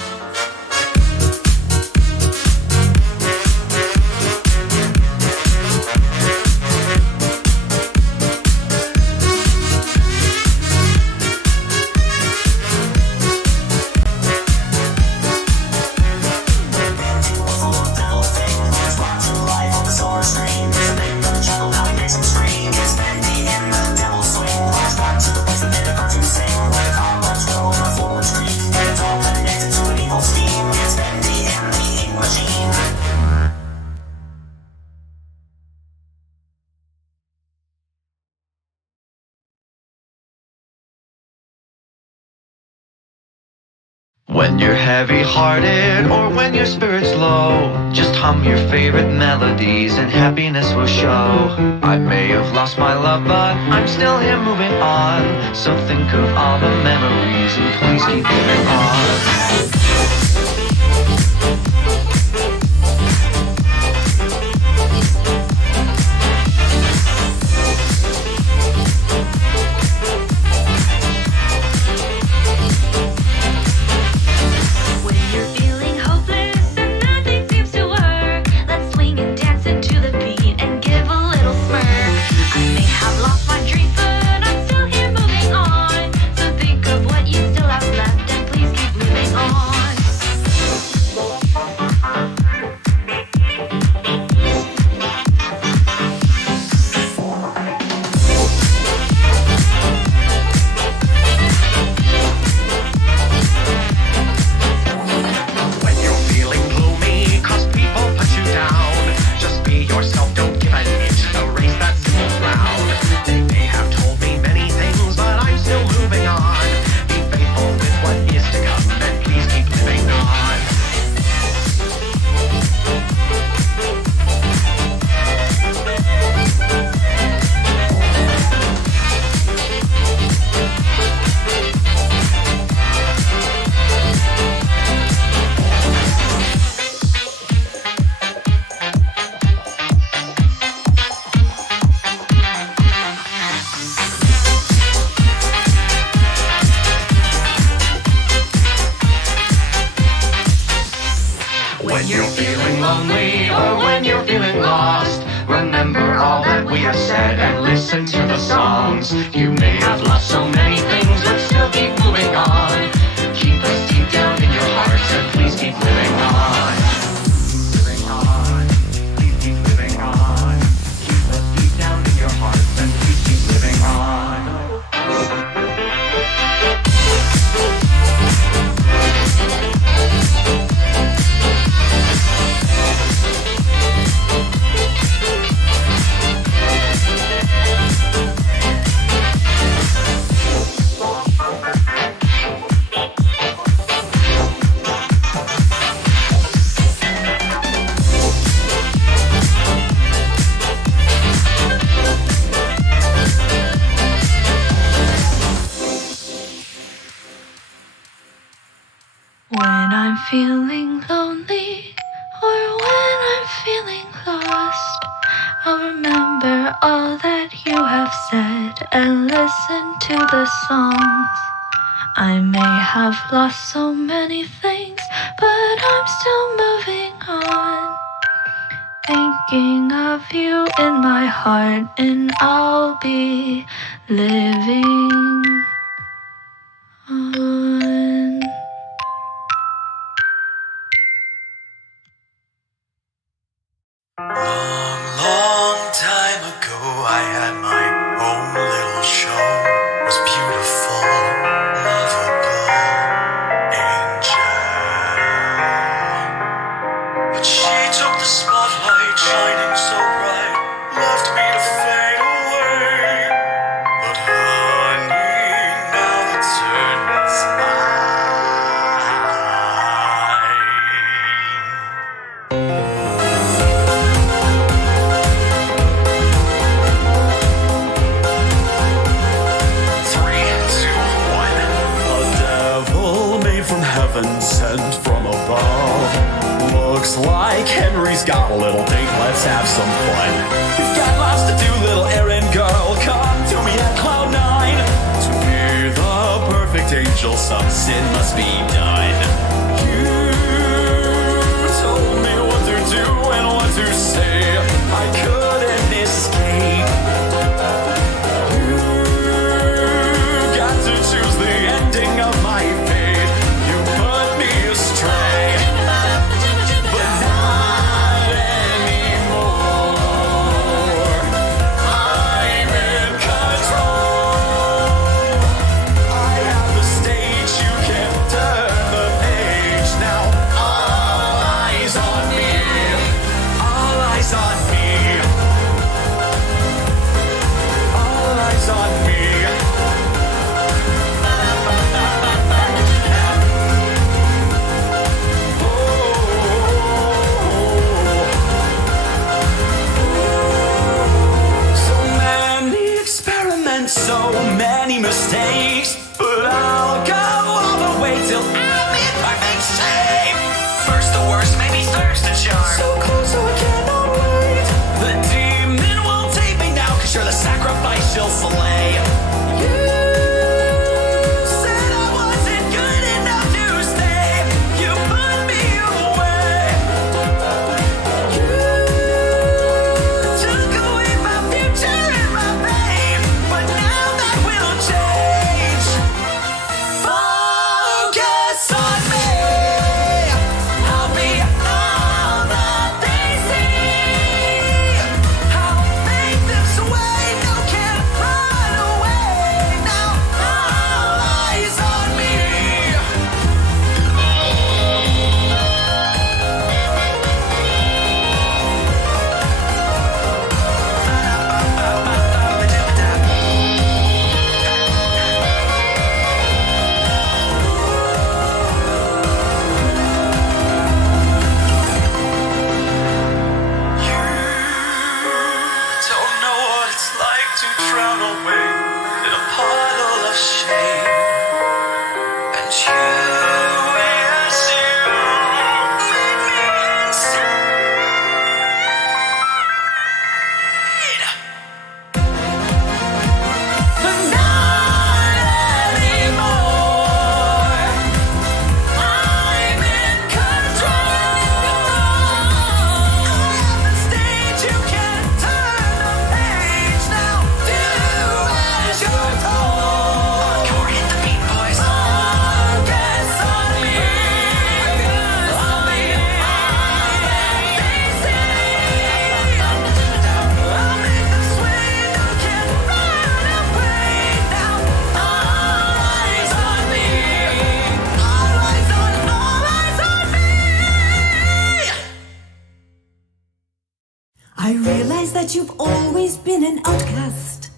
Scream. It's Bendy in the devil swing. Flashback to the place that did it. When you're heavy-hearted or when your spirit's low, just hum your favorite melodies and happiness will show. I may have lost my love, but I'm still here moving on. So think of all the memories and please keep moving on. When I'm feeling lonely or when I'm feeling lost, I'll remember all that you have said and listen to the songs. I may have lost so many things, but I'm still moving on. Thinking of you in my heart, and I'll be living on. Long time ago, I had my own little show. It was beautiful, lovable, angel. But she took the spotlight, shining so bright, left me to fade away. But honey, now the turn is mine. Sent from above. Looks like Henry's got a little date, let's have some fun. You've got lots to do, little errand girl, come to me at Cloud 9. To be the perfect angel, some sin must be done. You told me what to do and what to say, I couldn't escape. You got to choose the ending of my fate. Stage you can't sleigh. You said I wasn't good enough to stay. You put me away. You took away my future and my pain, but now that will change. Focus on me. I'll be all that they see. I'll make them sway. No can't run away. Now all eyes on me. Don't know what it's like to drown away in a puddle of shame. And you, yes, you made me insane. But not anymore. I'm in control. I have the stage, you can't turn the page now. Do as you're told. Hardcore hit the beat, boys. Focus on me. I'll be all that they say. I'll make them sway. No can't run away now. All eyes on me. All eyes on me. I realize that you've always been an outcast.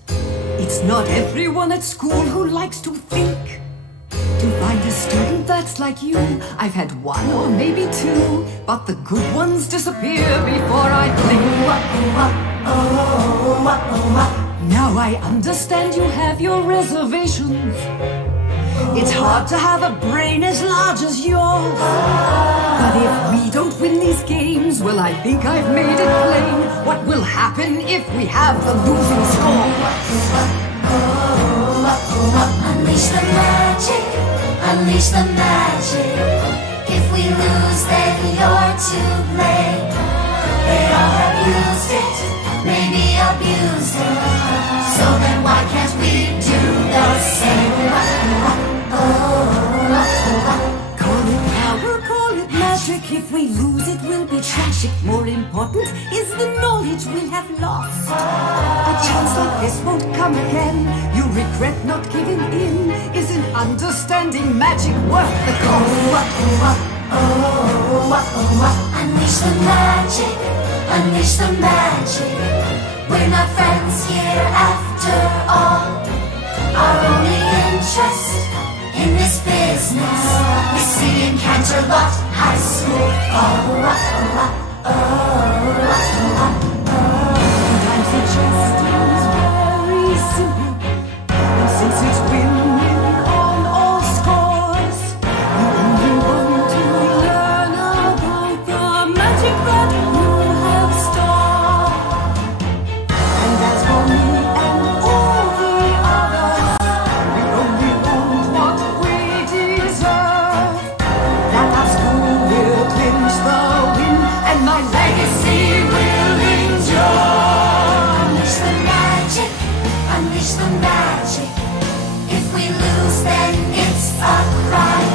It's not everyone at school who likes to think. To find a student that's like you, I've had one or maybe two, but the good ones disappear before I blink. Now I understand you have your reservations. It's hard to have a brain as large as yours. But if we don't win these games, well, I think I've made it plain what will happen if we have the losing score. Unleash the magic, unleash the magic. If we lose, then you're to blame. They all have used it, maybe abused it. So then why can't we do the same? Call it power, call it magic. If we lose, it will be tragic. More important is the knowledge we have lost. A chance like this won't come again. You regret not giving in. Isn't understanding magic worth the cost? Unleash the magic, unleash the magic. We're not friends here after all. Our only interest in this business is seeing Canterlot High School Sometimes it just is very simple. And since it's win-win on all scores, you only want to learn about the magic that you have stored. And as for me and all the others, we only want what we deserve. That our school will clinch the win, and my legacy will endure. Unleash the magic, unleash the magic. If we lose, then it's a crime.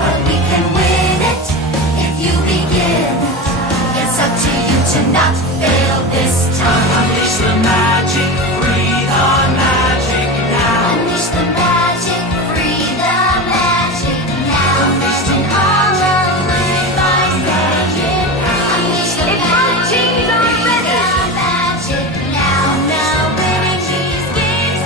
But we can win it if you begin it. It's up to you to not fail this time. Unleash the magic, free the magic now. Unleash the magic, free the magic now. Unleash the magic, free the magic. Unleash the magic, free the magic now. Now winning these games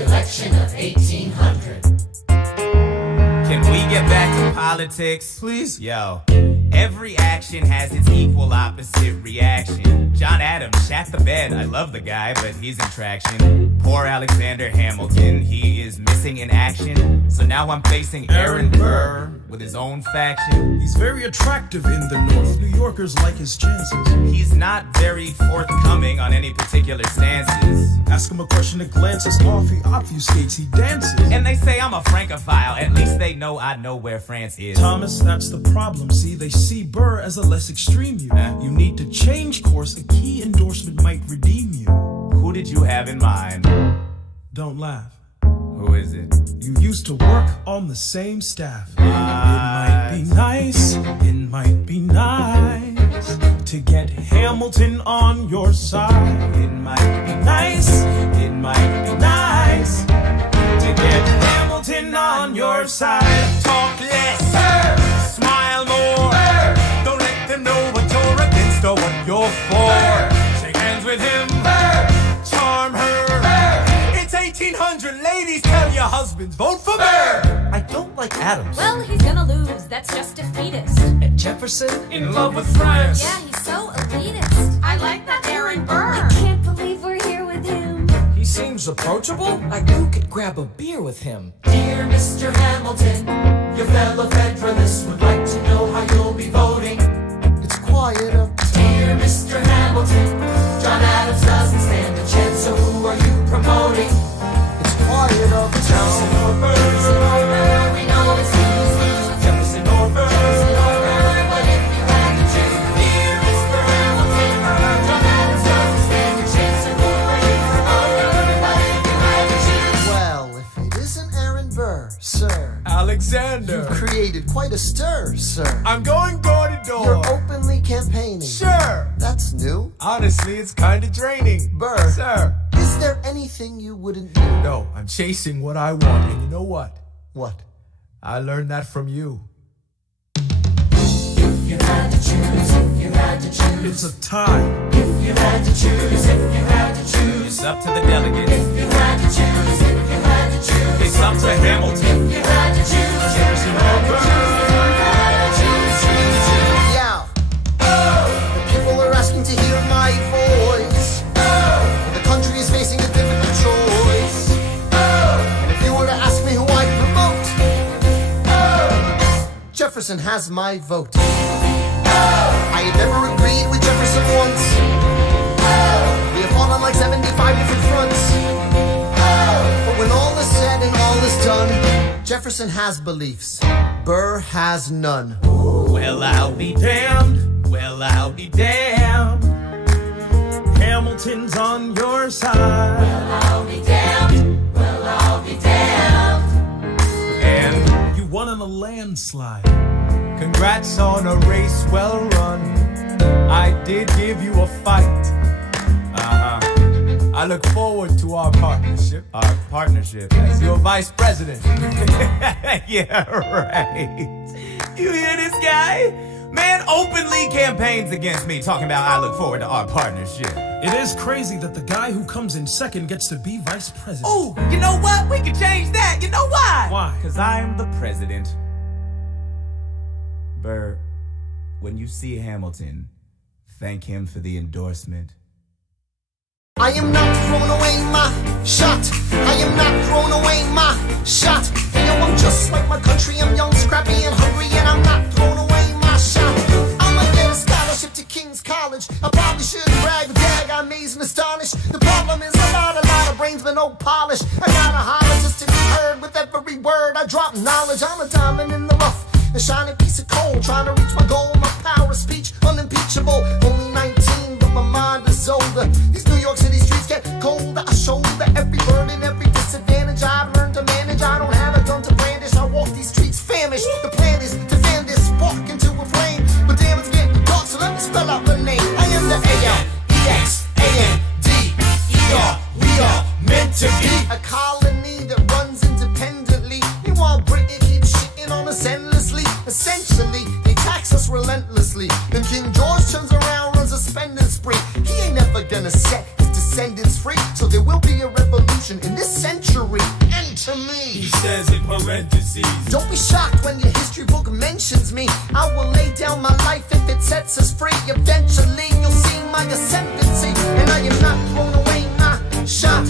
the election of 1800. Can we get back to politics? Please? Yo, every action has its equal opposite reaction. John Adams shat the bed. I love the guy, but he's in traction. Poor Alexander Hamilton, he is missing in action. So now I'm facing Aaron Burr with his own faction. He's very attractive in the North. New Yorkers like his chances. He's not very forthcoming on any particular stances. Ask him a question that glances off, he obfuscates, he dances. And they say I'm a Francophile. At least they know I know where France is. Thomas, that's the problem. See, they see Burr as a less extreme you. You need to change course. A key endorsement might redeem you. Who did you have in mind? Don't laugh. Who is it? You used to work on the same staff. It might be nice, it might be nice to get Hamilton on your side. It might be nice, it might be nice to get Hamilton on your side. Talk less, smile more. Don't let them know what you're against or what you're for. Shake hands with him, charm her. It's 1800, ladies, tell your husbands, vote for Burr. I don't like Adams. Well, he's gonna lose, that's just defeatist. And Jefferson? In love with France. Yeah, he's so elitist. I like that Aaron Burr. I can't believe we're here with him. He seems approachable. Like you could grab a beer with him. Dear Mr. Hamilton, your fellow Federalists would like to know how you'll be voting. It's quiet up. Dear Mr. Hamilton, John Adams doesn't stand a chance, so who are you promoting? It's quiet up. Jefferson or Burr, we know it's lose-lose. Jefferson or Burr, but if you had to choose, dear Mr. Hamilton, John Adams doesn't stand a chance, so who are you promoting? But if you had to choose, Well, if it isn't Aaron Burr, sir, Alexander, you've created quite a stir, sir. I'm going door to door. You're openly campaigning. Sure. That's new. Honestly, it's kind of draining. Burr, Sir. is there anything you wouldn't do? No, I'm chasing what I want, and you know what? What? I learned that from you. if you had to choose, if you had to choose, It's a tie. if you had to choose, if you had to choose, It's up to the delegates. if you had to choose, if you had to choose, It's up to Hamilton. if you had to choose, Jefferson or Burr. Yeah. The people are asking to hear my voice. The country is facing a difficult choice. And if you were to ask me who I'd promote, Jefferson has my vote. I had never agreed with Jefferson once. We have fought on like 75 different fronts. But when all is said and all is done, Jefferson has beliefs. Burr has none. Well, I'll be damned. Well, I'll be damned. Hamilton's on your side. I'll be damned, well, I'll be damned. And You won on a landslide. congrats on a race well run. I did give you a fight. I look forward to our partnership. Our partnership as your vice president. Yeah, right. You hear this guy? Man openly campaigns against me, talking about I look forward to our partnership. It is crazy that the guy who comes in second gets to be vice president. Oh, you know what? We can change that. You know why? Why? Because I'm the president. Burr, when you see Hamilton, thank him for the endorsement. I am not throwing away my shot. I am not throwing away my shot. And yo, I'm just like my country. I'm young, scrappy, and hungry, and I'm not throwing away my shot. I'ma get a scholarship to King's College. I probably shouldn't brag, but dag, I'm amazed and astonished. The problem is a lot of brains, but no polish. I gotta holler just to be heard with every word. I drop knowledge. I'm a diamond in the rough, a shining piece of coal, trying to reach my goal. My power of speech, unimpeachable. Only 19, but my mind is older. These New York City streets get colder. I shoulder every burden, every disadvantage. I've learned to manage. I don't have a gun to brandish. I walk these streets famished. The plan is to fan this spark into a flame. But damn, it's getting dark, so let me spell out the name. I am the A-L-E-X-A-N-D-E-R. We are meant to be a colony that runs independently. Meanwhile, Britain keeps shitting on us endlessly. Essentially, they tax us relentlessly. Then King George turns around, runs a spending spree. He ain't never gonna set his descendants free. So there will be a revolution in this century. Enter me. He says in parentheses. Don't be shocked when your history book mentions me. I will lay down my life if it sets us free. Eventually you'll see my ascendancy. And I am not throwing away my shot.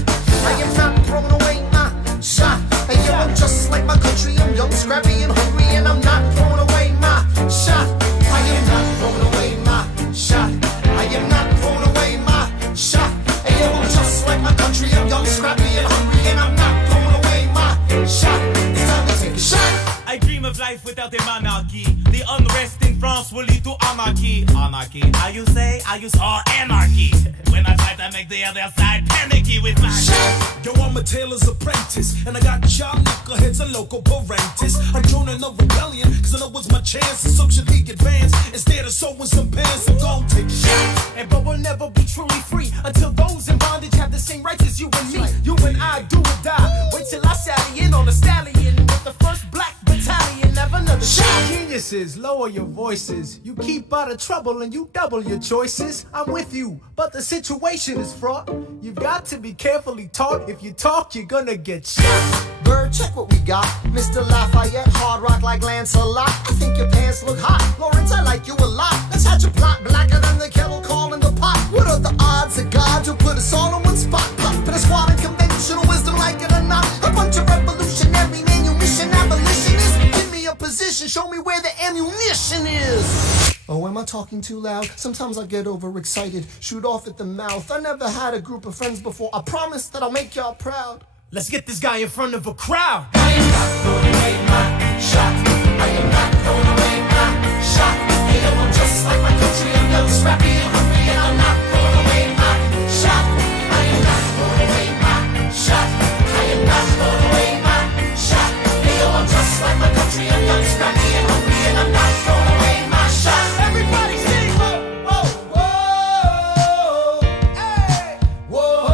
I am not throwing away my shot. And yo, I'm just like my country. I'm young, scrappy, and hungry. And I'm not throwing away my shot. I am not throwing away my shot. I am not throwing away my shot. And yo, I'm just like my country. I'm young, scrappy, and hungry. And I'm not throwing away my shot. It's time to take a shot. I dream of life without a monarchy. The unrest in France will lead to anarchy. Anarchy, how you say? I use all anarchy. When I try to make the other side panicky with my shit. Yo, I'm a tailor's apprentice, and I got y'all knuckleheads and local parentis. I'm joining a rebellion, cause I know it's my chance to socially advance. Instead of sewing some pants, I'm gon' take a shot. And but we'll never be truly free until those in bondage have the same rights as you and me. You and I do or die. Wait till I sally in on a stallion with the first black battalion. Have another shot. Geniuses, lower your voices. You keep out of trouble and you double your choices. I'm with you, but the situation is fraught. You've got to be carefully taught. If you talk, you're gonna get shot. Bird, check what we got. Mr. Lafayette, hard rock like Lancelot. I think your pants look hot. Lawrence, I like you a lot. Let's hatch a plot blacker than the kettle calling the pot. What are the odds of God to put us all in one spot? Pop in a squad of conventional wisdom, like it or not. A bunch of revolutionary manumission abolitionists. Give me a position, show me where the ammunition is. Oh, am I talking too loud? Sometimes I get overexcited, shoot off at the mouth. I never had a group of friends before. I promise that I'll make y'all proud. Let's get this guy in front of a crowd. I am not throwing away my shot. I am not throwing away my shot. Hey, yo, I'm just like my country. I'm young, scrappy, and hungry, and I'm not throwing away my shot. I am not throwing away my shot. I am not throwing away my shot. Hey, yo, I'm just like my country. I'm young, scrappy, and hungry, and I'm not throwing away my shot. Everybody sing. Whoa, whoa, whoa. Hey, whoa.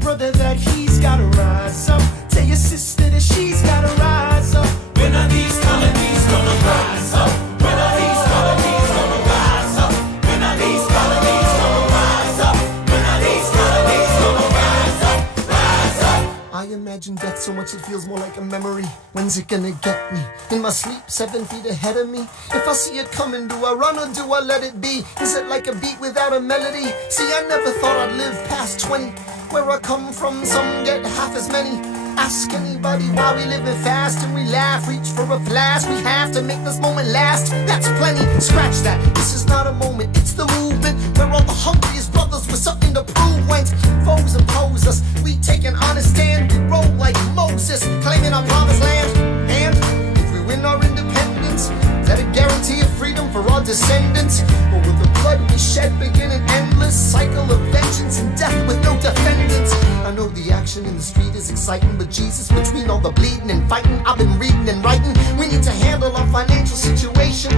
Brother that he's gotta rise up. Tell your sister that she's gotta rise up. When are these colonies gonna rise up? When are these colonies gonna rise up? When are these colonies gonna rise up? When are these colonies gonna rise up? Rise up. I imagine death so much it feels more like a memory. When's it gonna get me? In my sleep, 7 feet ahead of me. If I see it coming, do I run or do I let it be? Is it like a beat without a melody? See, I never thought I'd live past 20. Where I come from, some get half as many. Ask anybody why we living fast and we laugh, reach for a flash. We have to make this moment last. That's plenty, scratch that. This is not a moment, it's the movement. Where all the hungriest brothers with something to prove. When foes impose us, we take an honest stand. We roll like Moses, claiming our promised land. And if we win our independence, is that a guarantee of freedom for our descendants? Or will the blood we shed begin an endless cycle of vengeance and death with no defendants? I know the action in the street is exciting, but Jesus, between all the bleeding and fighting, I've been reading and writing. We need to handle our financial situation.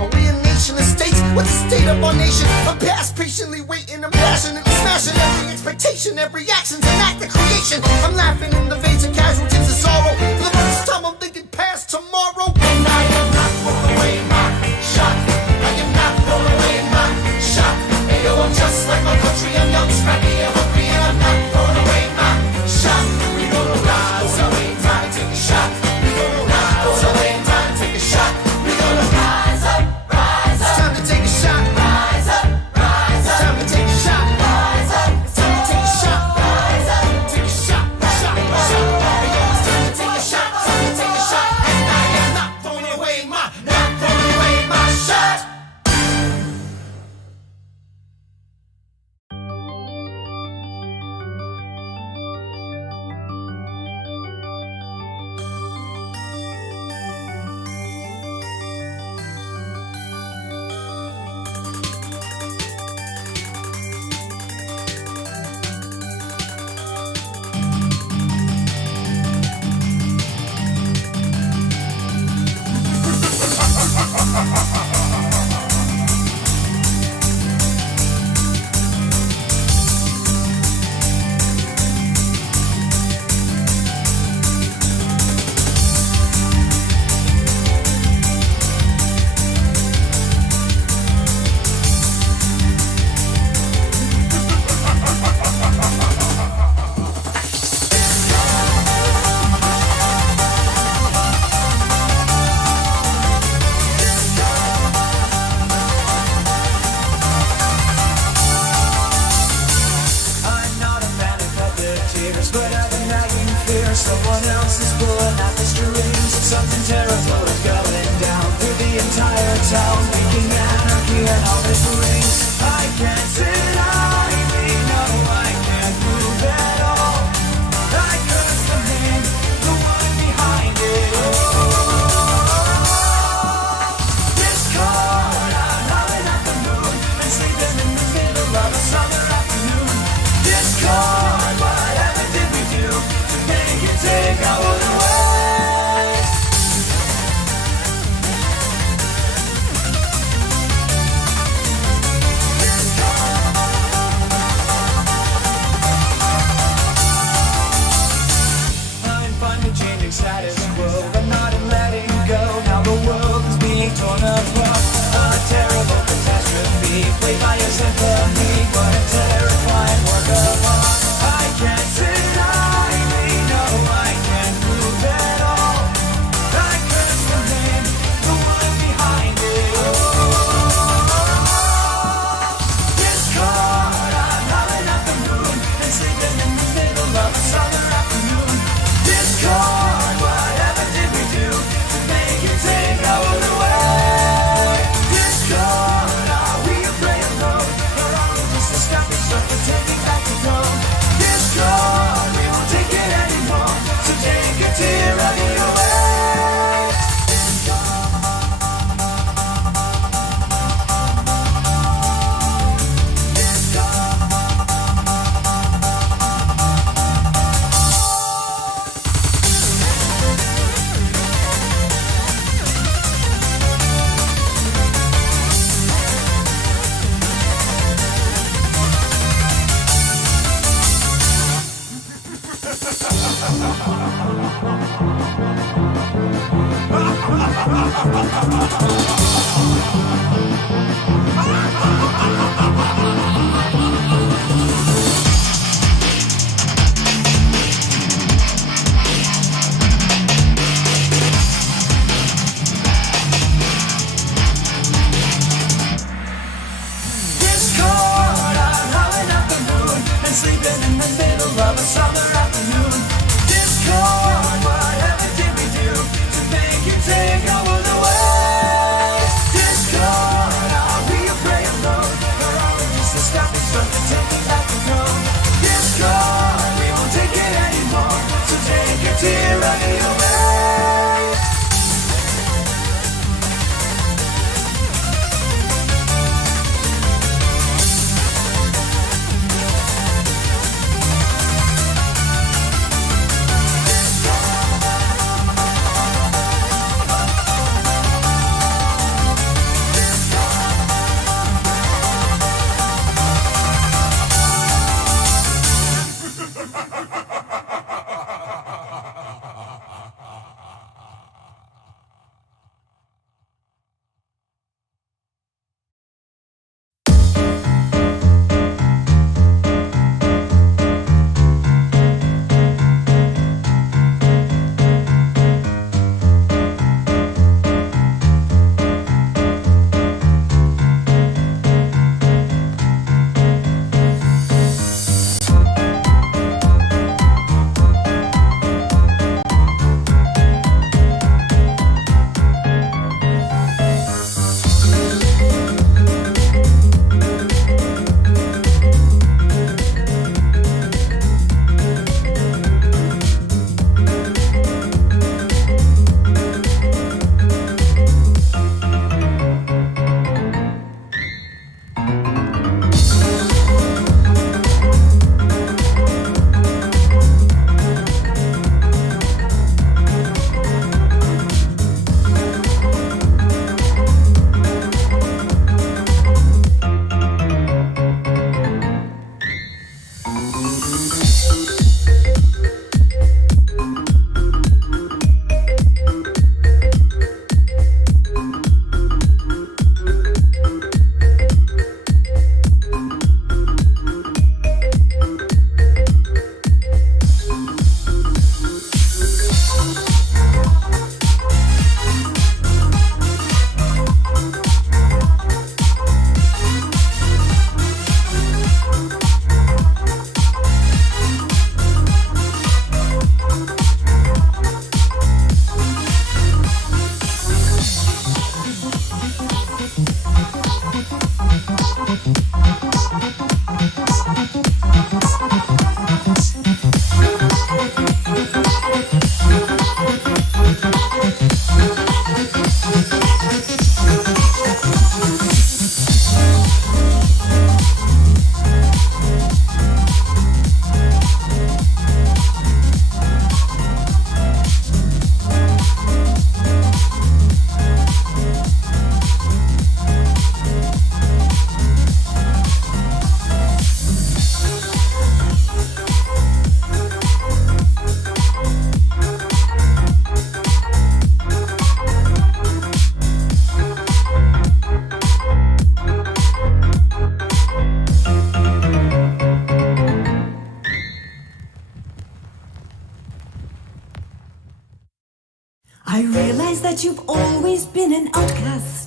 Are we a nation of states? What's the state of our nation? I'm past patiently waiting, I'm passionately smashing every expectation, every action's an act of creation. I'm laughing in the face of casualties of sorrow. For the first time I'm thinking past tomorrow. And I am not throwing away my shot. I am not throwing away my shot. Hey, yo, I'm just like my country. I'm young, scrappy, and hungry, and I'm not throwing away my shot. We gonna rise up, time to take a shot. We gonna rise up, time to take a shot. We gonna rise up, rise up. It's time to take a shot. Rise up, rise up. It's time to take a shot. Rise up, It's time to take a shot. rise up. Take a shot, shot, shot. and terror is going down through the entire town, making anarchy and all this rings. I can't sit idly, no, I can't move at all. I curse the man, the one behind it all. Discord, I'm howling at the moon and sleeping in the middle of a summer afternoon. Discord, whatever did we do to make it take our world away? I'm finally changing status quo, but not in letting go. Now the world is being torn apart. A terrible catastrophe, played by a symphony, but a terrifying work of art. I can't sit idly, no, I can't move at all. I curse the man, the one behind it all. Discord, I'm howling at the moon and sleeping in the middle of a summer afternoon. Discord, whatever did we do to make it take our world away? Discord, are we a prey alone, or are we just a scrappy stuff we're taking back to home? Discord, we won't take it anymore, so take a tyranny away. Discord, I'm howling at the moon and sleeping in the middle of a summer afternoon. Discord, whatever did we do to make you take our world away? Discord, I realize that you've always been an outcast.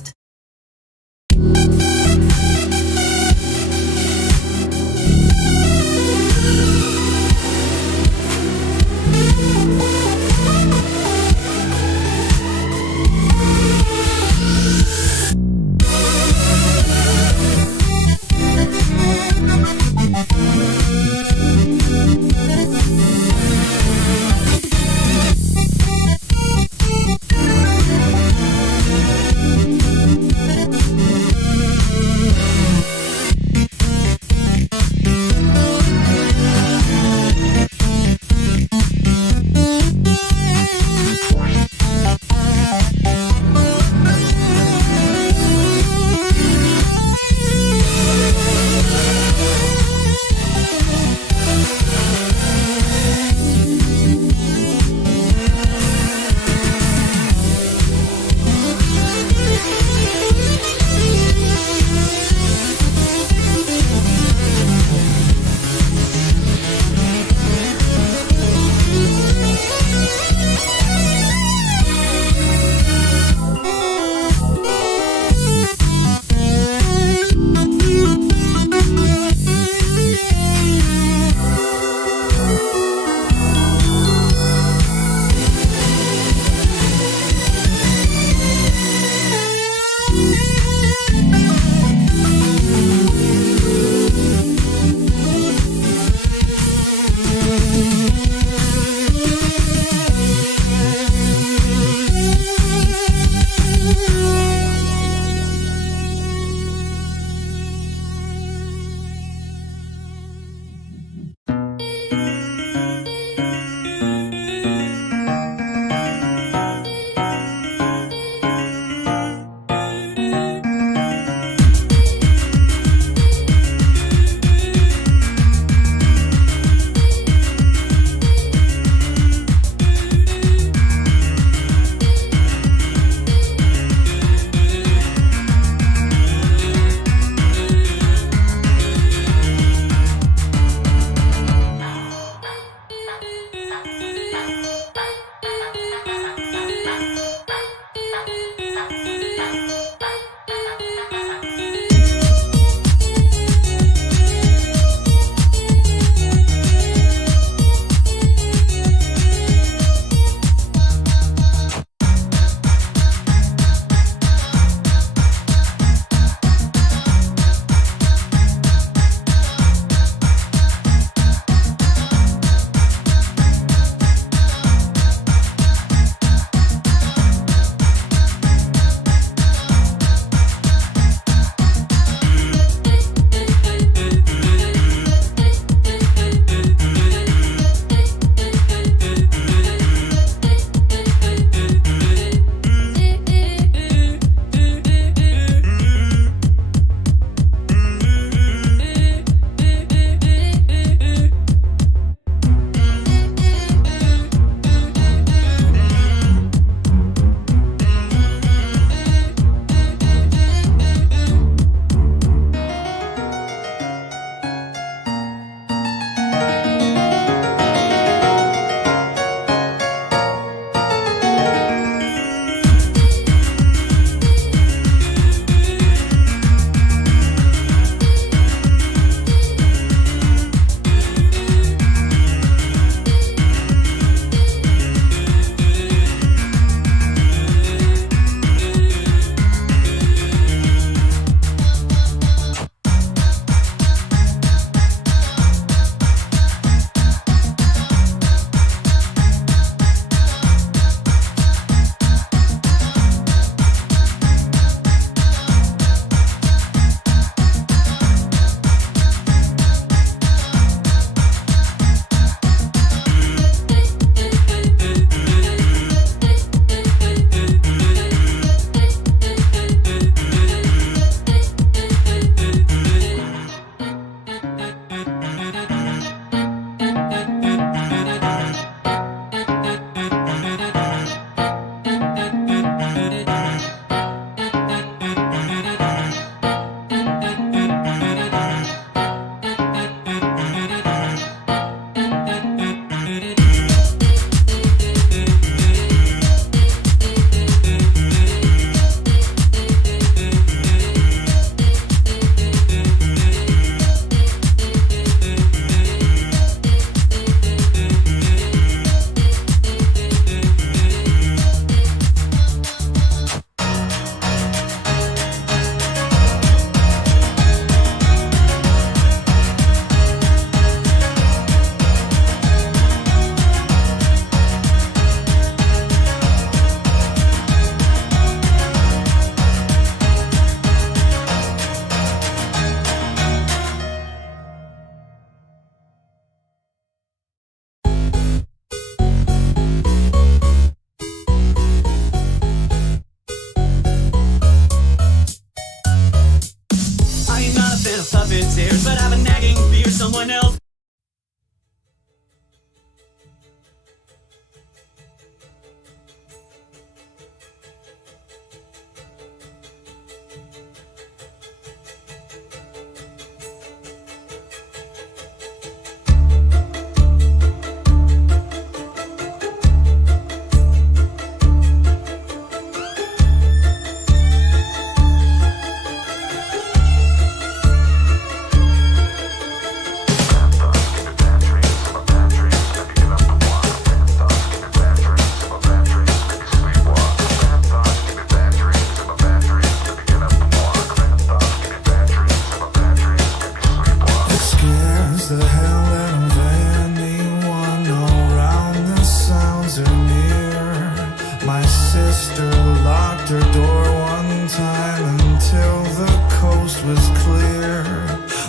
My sister locked her door one time until the coast was clear.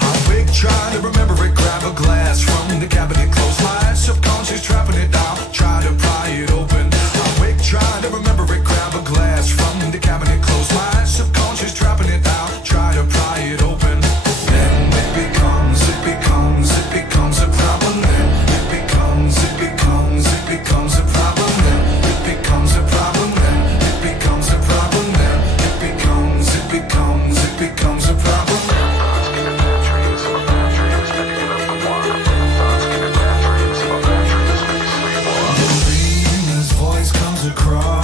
I wake, trying to remember it, grab a glass from the cabinet, close my eyes, subconscious trapping it down, try to pry it open. I wake, trying to remember it, grab a glass from the cabinet, close my eyes, subconscious trapping it down, try to pry it open. Then it becomes a problem. Then it becomes a problem. Then it becomes a problem. Then it becomes a problem. Then it becomes a problem. This voice comes across.